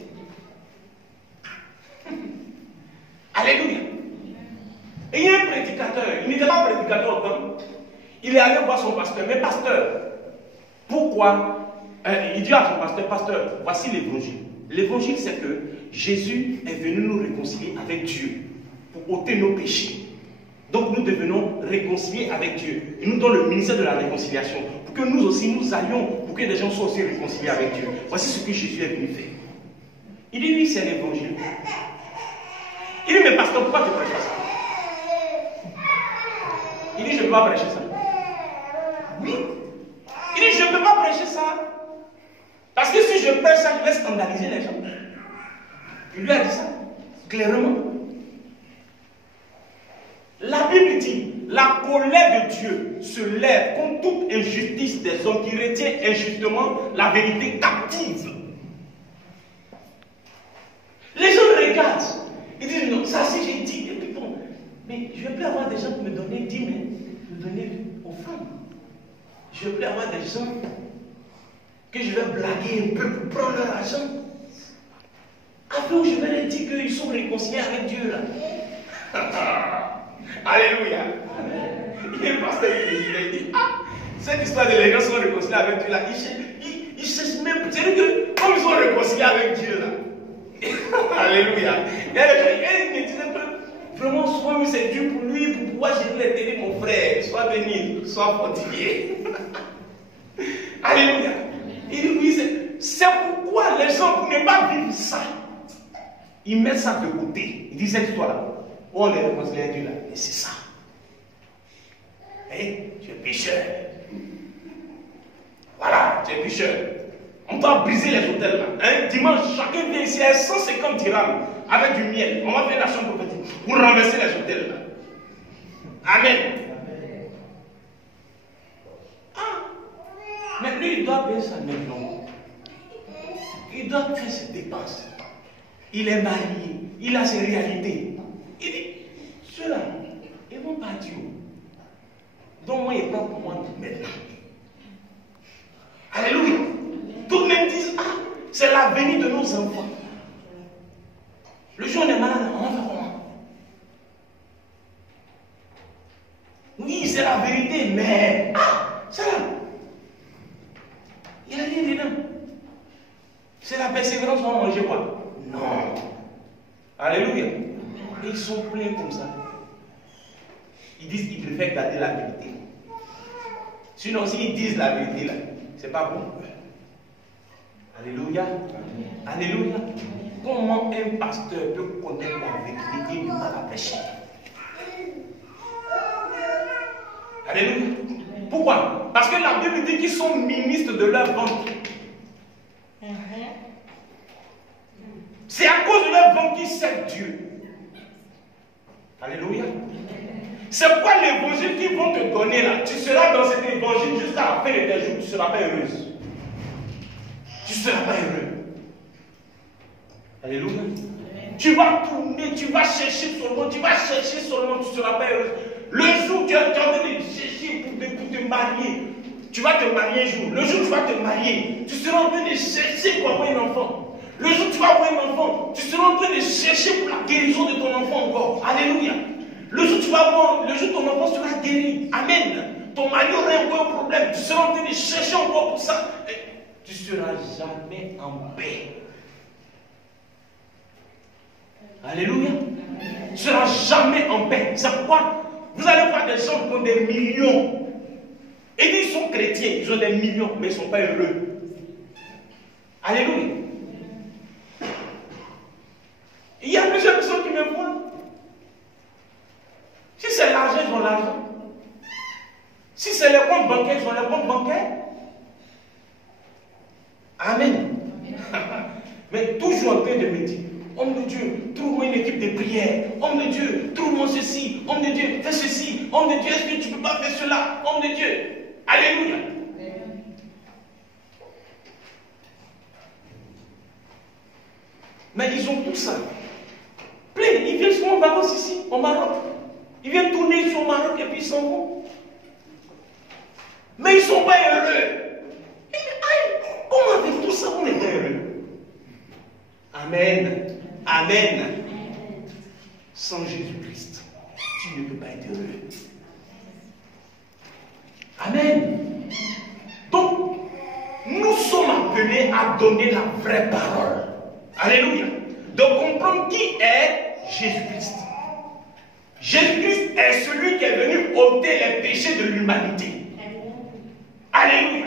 Alléluia. Et il y a un prédicateur. Il n'était pas prédicateur autant. Il est allé voir son pasteur. Mais pasteur, Pourquoi il dit à son pasteur, pasteur, voici l'évangile. L'évangile, c'est que Jésus est venu nous réconcilier avec Dieu pour ôter nos péchés. Donc nous devenons réconciliés avec Dieu. Il nous donne le ministère de la réconciliation pour que nous aussi nous allions, pour que les gens soient aussi réconciliés avec Dieu. Voici ce que Jésus est venu faire. Il dit, oui, c'est l'évangile. Il dit, mais pasteur, pourquoi tu prêches pas ça? Il dit, je ne peux pas prêcher ça. Oui. Il dit, je ne peux pas prêcher ça. Parce que si je prêche ça, je vais scandaliser les gens. Il lui a dit ça, clairement. La Bible dit, la colère de Dieu se lève contre toute injustice des hommes qui retiennent injustement la vérité captive. Les gens regardent, ils disent, non, ça si j'ai dit, et puis bon, mais je ne veux plus avoir des gens qui me donner 10 000, me donner aux femmes. Je ne veux plus avoir des gens que je vais blaguer un peu pour prendre leur argent. Après, je vais leur dire qu'ils sont réconciliés avec Dieu là. Alléluia. Il y a un pasteur qui dit, ah, cette histoire de les gens sont réconciliés avec Dieu là, ils cherchent même, c'est-à-dire que comme ils sont réconciliés avec Dieu là. Alléluia. Il y a des gens qui me disent que vraiment, soit c'est Dieu pour lui, pour pouvoir gérer les télés, mon frère, soit béni, soit fortifié. Alléluia. Il dit, oui, c'est pourquoi les gens, pour ne pas vivre ça, ils mettent ça de côté. Ils disent cette histoire-là. Oh, on est réconcilié avec Dieu là. Et c'est ça. Hey, tu es pécheur. Voilà, tu es pécheur. On doit briser les hôtels là. Hein? Dimanche, chacun vient ici à 150 dirhams avec du miel. On va faire la chambre prophétique pour renverser les hôtels là. Amen. Ah. Mais lui, il doit payer sa maison. Il doit faire ses dépenses. Il est marié. Il a ses réalités. Il dit, ceux-là, ils vont partir. Donc moi, il prend pour moi maintenant. Alléluia. Tout le monde dit, ah, c'est l'avenir de nos enfants. Le jour où on est malade, on va faire comment? Oui, c'est la vérité, mais, ah, ça là, il n'y a rien dedans. C'est la persévérance, on va manger quoi? Non. Alléluia. Et ils sont pleins comme ça. Ils disent qu'ils préfèrent garder la vérité. Sinon, s'ils disent la vérité, là, c'est pas bon. Alléluia. Alléluia. Comment un pasteur peut connaître la vérité et ne pas la prêcher? Alléluia. Pourquoi? Parce que la Bible dit qu'ils sont ministres de leur ventre. C'est à cause de leur ventre qu'ils servent Dieu. Alléluia. C'est quoi l'évangile qu'ils vont te donner là? Tu seras dans cet évangile jusqu'à la fin de tes jours, tu ne seras pas heureuse. Tu ne seras pas heureux. Alléluia. Tu vas tourner, tu vas chercher seulement, tu ne seras pas heureux. Le jour où tu es en train de chercher pour te marier, tu vas te marier un jour. Le jour où tu vas te marier, tu seras en train de chercher pour avoir un enfant. Le jour où tu vas avoir un enfant, tu seras en train de chercher pour la guérison de ton enfant encore. Alléluia. Le jour où tu vas avoir, le jour où ton enfant sera guéri. Amen. Ton mari aura encore un problème. Tu seras en train de chercher encore pour ça. Tu ne seras jamais en paix. Alléluia. Tu ne seras jamais en paix. C'est pourquoi vous allez voir des gens qui ont des millions. Et ils sont chrétiens, ils ont des millions, mais ils ne sont pas heureux. Alléluia. Il y a plusieurs personnes qui me voient. Si c'est l'argent, ils ont l'argent. Si c'est les comptes bancaires, ils ont les comptes bancaires. Amen. Mais toujours en train de me dire, homme de Dieu, trouve-moi une équipe de prière. Homme de Dieu, trouve-moi ceci. Homme de Dieu, fais ceci. Homme de Dieu, est-ce que tu ne peux pas faire cela? Homme de Dieu. Alléluia. Mais ils ont tout ça. Plein. Ils viennent souvent en vacances ici, au Maroc. Ils viennent tourner ici au Maroc et puis ils s'en vont. Mais ils ne sont pas heureux. Comment avec tout ça on est heureux? Amen. Amen. Sans Jésus-Christ, tu ne peux pas être heureux. Amen. Donc, a donné la vraie parole. Alléluia. De comprendre qui est Jésus-Christ. Jésus-Christ est celui qui est venu ôter les péchés de l'humanité. Alléluia.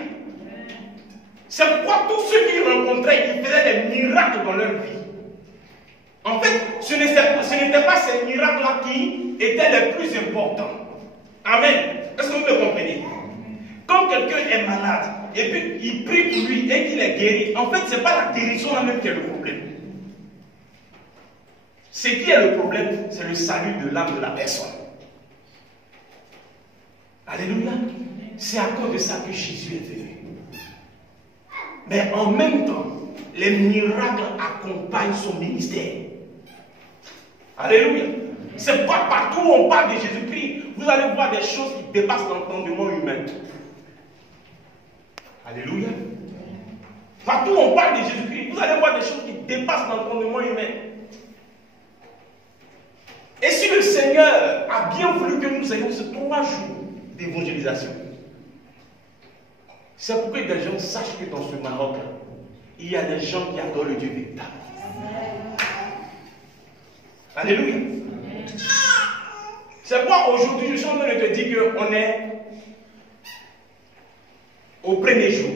C'est pourquoi tous ceux qu'il rencontraient, ils faisaient des miracles dans leur vie. En fait, ce n'était pas ces miracles-là qui étaient les plus importants. Amen. Est-ce que vous le comprenez? Quand quelqu'un est malade, et puis il prie pour lui et qu'il est guéri, en fait, ce n'est pas la guérison là même qui est le problème. Ce qui est le problème, c'est le salut de l'âme de la personne. Alléluia. C'est à cause de ça que Jésus est venu. Mais en même temps, les miracles accompagnent son ministère. Alléluia. C'est pas partout où on parle de Jésus-Christ, vous allez voir des choses qui dépassent l'entendement humain. Alléluia. Partout où on parle de Jésus-Christ, vous allez voir des choses qui dépassent l'entendement humain. Et si le Seigneur a bien voulu que nous ayons ces 3 jours d'évangélisation, c'est pour que des gens sachent que dans ce Maroc-là, il y a des gens qui adorent le Dieu véritable. Alléluia. C'est pourquoi aujourd'hui, je suis en train de te dire qu'on est au premier jour.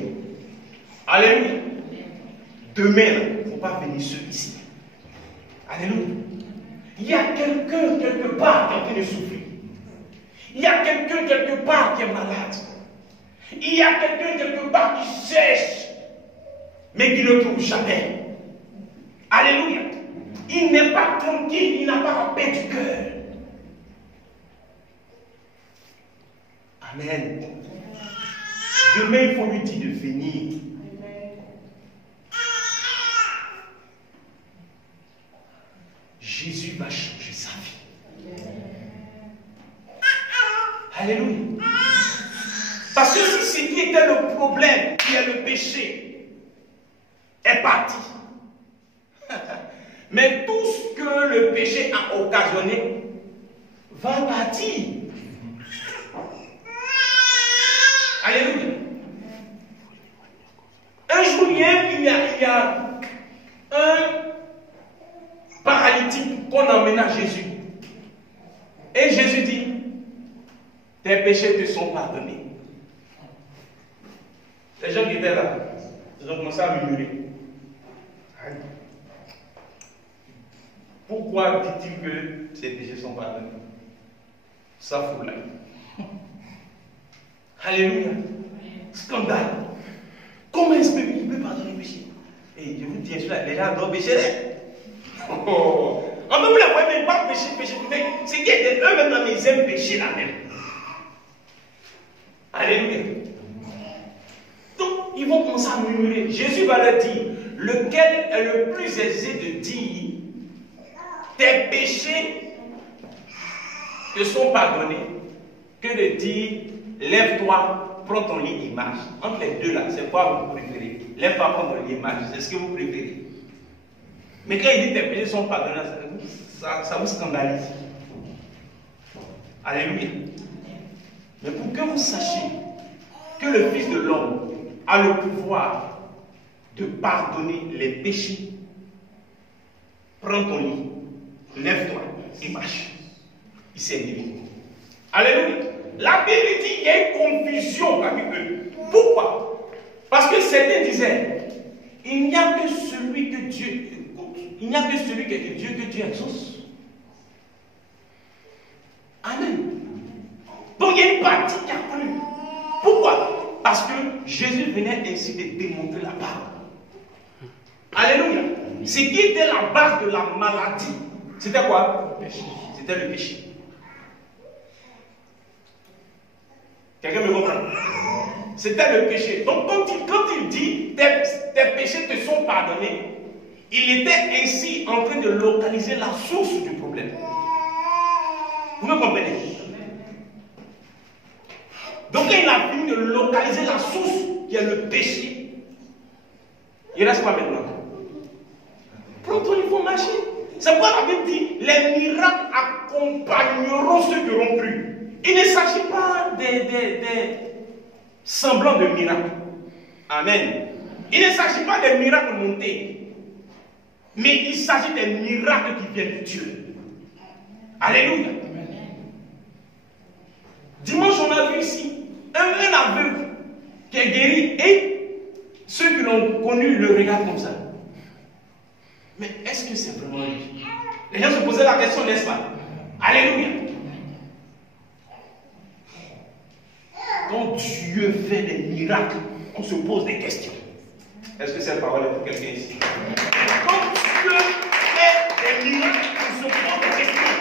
Alléluia. Demain, il ne faut pas venir seul ici. Alléluia. Il y a quelqu'un quelque part qui est en train de souffrir. Il y a quelqu'un quelque part qui est malade. Il y a quelqu'un quelque part qui cherche, mais qui ne trouve jamais. Alléluia. Il n'est pas tranquille, il n'a pas la paix du cœur. Amen. Demain, il faut lui dire de venir. Jésus va changer sa vie. Alléluia. Parce que si ce qui était le problème, qui est le péché, est parti. Mais tout ce que le péché a occasionné va partir. Alléluia. Un jour, il y a un paralytique qu'on emmène à Jésus. Et Jésus dit, tes péchés te sont pardonnés. Les gens qui étaient là, ils ont commencé à murmurer. Pourquoi dit-il que ses péchés sont pardonnés? Ça fout là. Alléluia. Scandale. Comment est-ce qu'il peut pardonner le péché? Et je vous dis, les gens doivent pécher. Oh. En même temps, vous ne pas pécher. Mais c'est qu'eux-mêmes dans les aiment pécher là même. Alléluia. Donc, ils vont commencer à murmurer. Jésus va leur dire, lequel est le plus aisé de dire, tes péchés te sont pardonnés, que de dire, lève-toi, prends ton lit et marche. Entre les deux là, c'est quoi vous préférez? Lève-toi, prends ton lit et marche. C'est ce que vous préférez. Mais quand il dit tes péchés sont pardonnés, ça vous scandalise. Alléluia. Mais pour que vous sachiez que le Fils de l'homme a le pouvoir de pardonner les péchés, prends ton lit, lève-toi et marche. Il s'est levé. Alléluia. La Bible dit qu'il y a une confusion parmi eux. Pourquoi? Parce que certains disaient, il n'y a que celui que Dieu écoute. Il n'y a que celui que Dieu exauce. Amen. Donc il y a une partie qui a cru. Pourquoi? Parce que Jésus venait ainsi de démontrer la parole. Alléluia. Ce qui était la base de la maladie, c'était quoi? Le péché. C'était le péché. Quelqu'un me comprend? C'était le péché. Donc quand il dit tes péchés te sont pardonnés, il était ainsi en train de localiser la source du problème. Vous me comprenez? Donc quand il a fini de localiser la source qui est le péché, il reste quoi maintenant? Prends ton livre, marcher. C'est pourquoi la Bible dit, les miracles accompagneront ceux qui auront cru. Il ne s'agit pas des semblants de miracles. Amen. Il ne s'agit pas des miracles montés, mais il s'agit des miracles qui viennent de Dieu. Alléluia. Dimanche, on a vu ici un aveugle qui est guéri et ceux qui l'ont connu le regardent comme ça. Mais est-ce que c'est vraiment lui? Les gens se posaient la question, n'est-ce pas? Alléluia. Quand Dieu fait des miracles, on se pose des questions. Est-ce que cette parole est pour quelqu'un ici? Quand Dieu fait des miracles, on se pose des questions.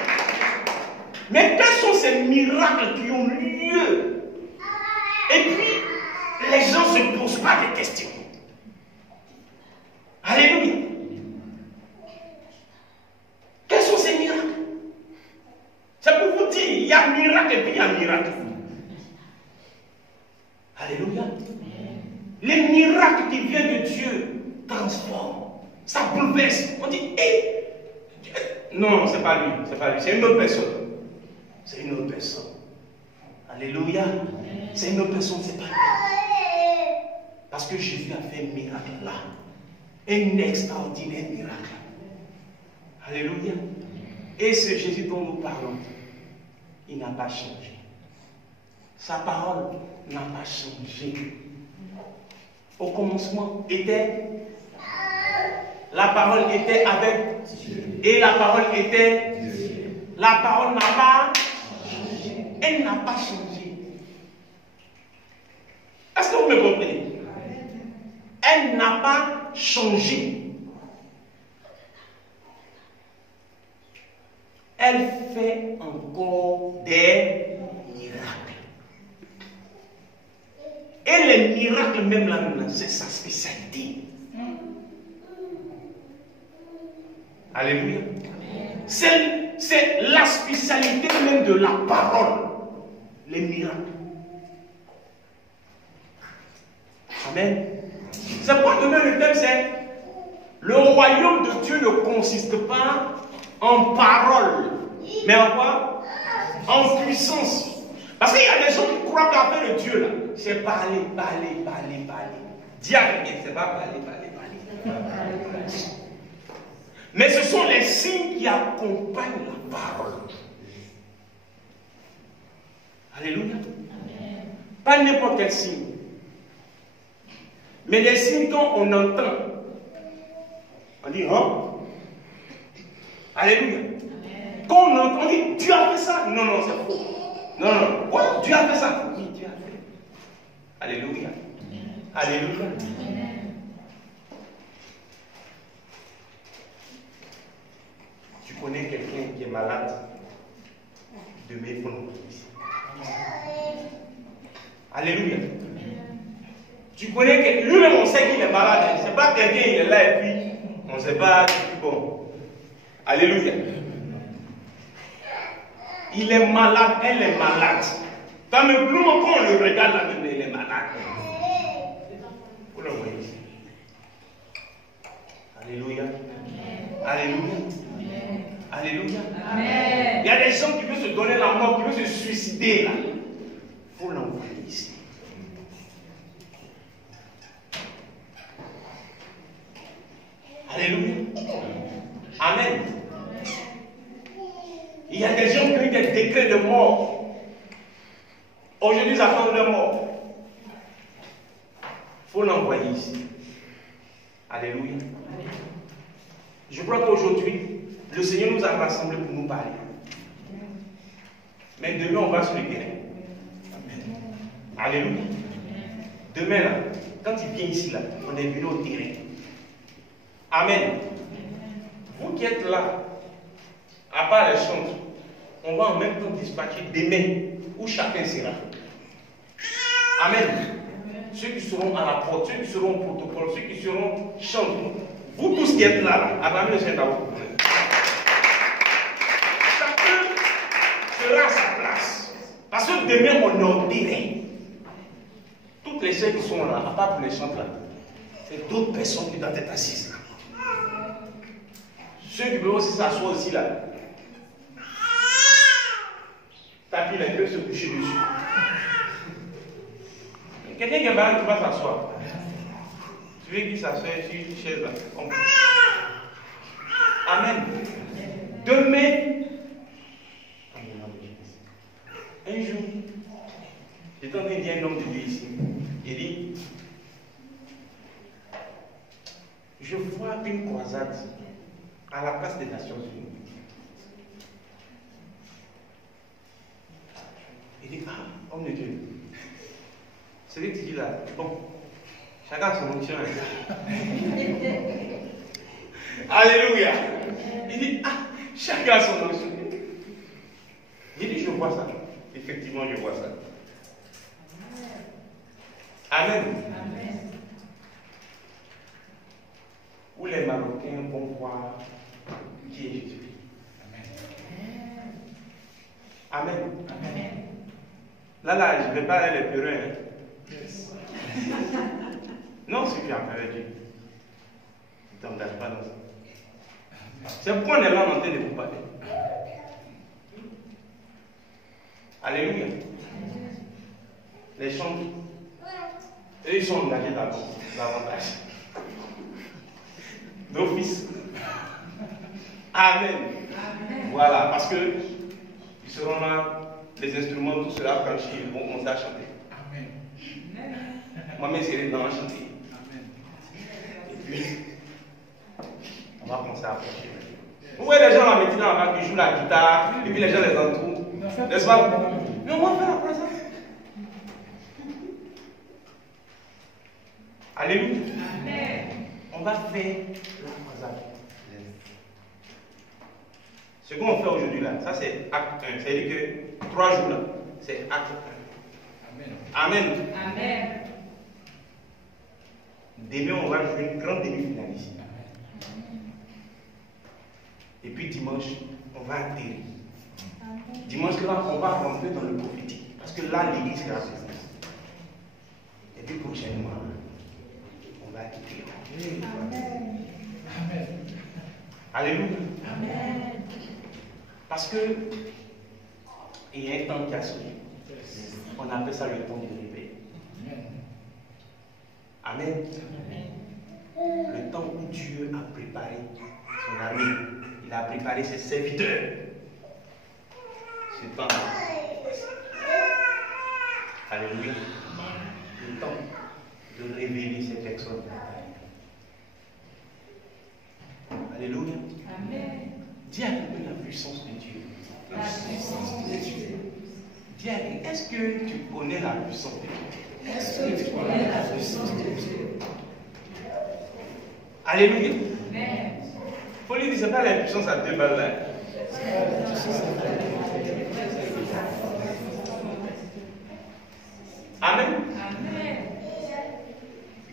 Mais quels sont ces miracles qui ont lieu? Et puis, les gens ne se posent pas des questions. Alléluia. Quels sont ces miracles? C'est pour vous dire, il y a miracle et puis il y a miracle. Alléluia. Les miracles qui viennent de Dieu transforment. Ça bouleverse. On dit, hé! Non, c'est pas lui, c'est pas lui, c'est une autre personne. C'est une autre personne. Alléluia. C'est une autre personne, c'est pas lui. Parce que Jésus a fait un miracle là. Un extraordinaire miracle. Alléluia. Et ce Jésus dont nous parlons, il n'a pas changé. Sa parole n'a pas changé. Au commencement était, la parole était avec Dieu. Et la parole était Dieu. La parole n'a pas changé. Elle n'a pas changé. Est-ce que vous me comprenez? Elle n'a pas changé. Elle fait encore des miracles. Et les miracles, même là, c'est sa spécialité. Alléluia. C'est la spécialité même de la parole. Les miracles. Amen. C'est pourquoi demain le thème c'est le royaume de Dieu ne consiste pas en parole, mais en quoi? En puissance. Parce qu'il y a des gens qui croient qu'après le Dieu là, c'est parler. Dis à quelqu'un, c'est pas parler. Mais ce sont les signes qui accompagnent la parole. Alléluia. Pas n'importe quel signe. Mais les signes quand on entend, on dit, hein? Alléluia. Quand on entend, on dit, Dieu a fait ça. Non, c'est faux. Non. Ouais, Dieu a fait ça. Oui, Dieu a fait. Alléluia. Alléluia. Tu connais quelqu'un qui est malade de mes fonds. Alléluia. Tu connais quelqu'un, lui-même on sait qu'il est malade. C'est pas quelqu'un, il est là et puis on ne sait pas. Bon. Alléluia. Il est malade, elle est malade. Quand même, nous, quand on le regarde là, il est malade. Vous le voyez ici. Alléluia. Alléluia. Alléluia. Amen. Il y a des gens qui veulent se donner la mort, qui veulent se suicider là. Il faut l'envoyer ici. Alléluia. Amen. Il y a des gens qui ont eu des décrets de mort. Aujourd'hui, ils attendent leur mort. Il faut l'envoyer ici. Alléluia. Je crois qu'aujourd'hui, le Seigneur nous a rassemblés pour nous parler. Mais demain, on va sur le terrain. Alléluia. Demain, là, quand il vient ici, là, on est venu au terrain. Amen. Vous qui êtes là, à part les chantres, on va en même temps dispatcher des mains où chacun sera. Amen. Ceux qui seront à la porte, ceux qui seront au protocole, ceux qui seront chantres. Vous tous qui êtes là, avant le Seigneur d'abord. Chacun sera à sa place. Parce que demain, on est au terrain. Toutes les gens qui sont là, à part pour les chantres là, c'est d'autres personnes qui doivent être assises là. Ceux qui veulent aussi s'asseoir aussi là. Tapis là, ils peuvent se coucher dessus. Quelqu'un qui est malade qui va s'asseoir. Tu veux qu'il s'assoie sur une chaise là. Amen. Demain, un jour, j'étais en train de dire un homme de Dieu ici. Il dit, je vois une croisade à la place des Nations Unies. Il dit, ah, homme de Dieu, c'est ce que tu dis là. Bon, chacun a son onction. Alléluia. Il dit, ah, chacun a son onction. Il dit, je vois ça. Effectivement, je vois ça. Amen. Amen. Où les Marocains vont voir qui est Jésus. Amen. Amen. Là, je ne vais pas aller les pleurer. Hein. Non, c'est bien avec Dieu. Ne t'engage pas dans ça. C'est pourquoi on est là en train de vous parler. Alléluia. Les chants, eux, ils sont engagés davantage. Nos fils. Amen. Amen. Voilà, parce que ils seront là, les instruments, tout cela franchi, ils vont commencer à chanter. Amen. Moi-même, c'est dans la chanter. Amen. Et puis, on va commencer à franchir. Vous voyez les gens là maintenant là, qui jouent la guitare, et puis les gens les entourent. N'est-ce pas? Mais on va faire la présence. Alléluia. Amen. On va faire la croisade. Ce qu'on fait aujourd'hui là, ça c'est acte 1. C'est-à-dire que 3 jours là, c'est acte 1. Amen. Amen. Amen. Demain, on va jouer une grande demi-finale ici. Et puis dimanche, on va atterrir. Dimanche là, on va rentrer dans le prophétique. Parce que là, l'église est la présence. Et puis prochainement, on va atterrir. Amen. Amen. Alléluia. Amen. Parce que il y a un temps qui a sonné. On appelle ça le temps du réveil. Amen. Le temps où Dieu a préparé son armée. Il a préparé ses serviteurs. Ce temps. Alléluia. Le temps de révéler ces personnes. Alléluia. Amen. Dis à quelqu'un la puissance de Dieu. La puissance de Dieu. Dis à quelqu'un, est-ce que tu connais la puissance de Dieu? Est-ce que tu connais la puissance de Dieu? Alléluia. Amen. Faut lui dire, c'est pas la puissance à 2 balles là. Amen. Amen.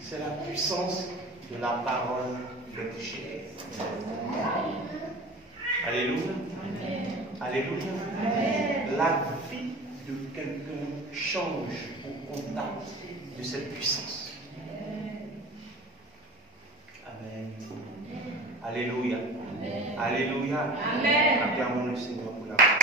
C'est la puissance de la parole de chair. Alléluia. Alléluia. La vie de quelqu'un change au contact de cette puissance. Amen. Alléluia. Alléluia. Amen. Acclamons le Seigneur pour la parole.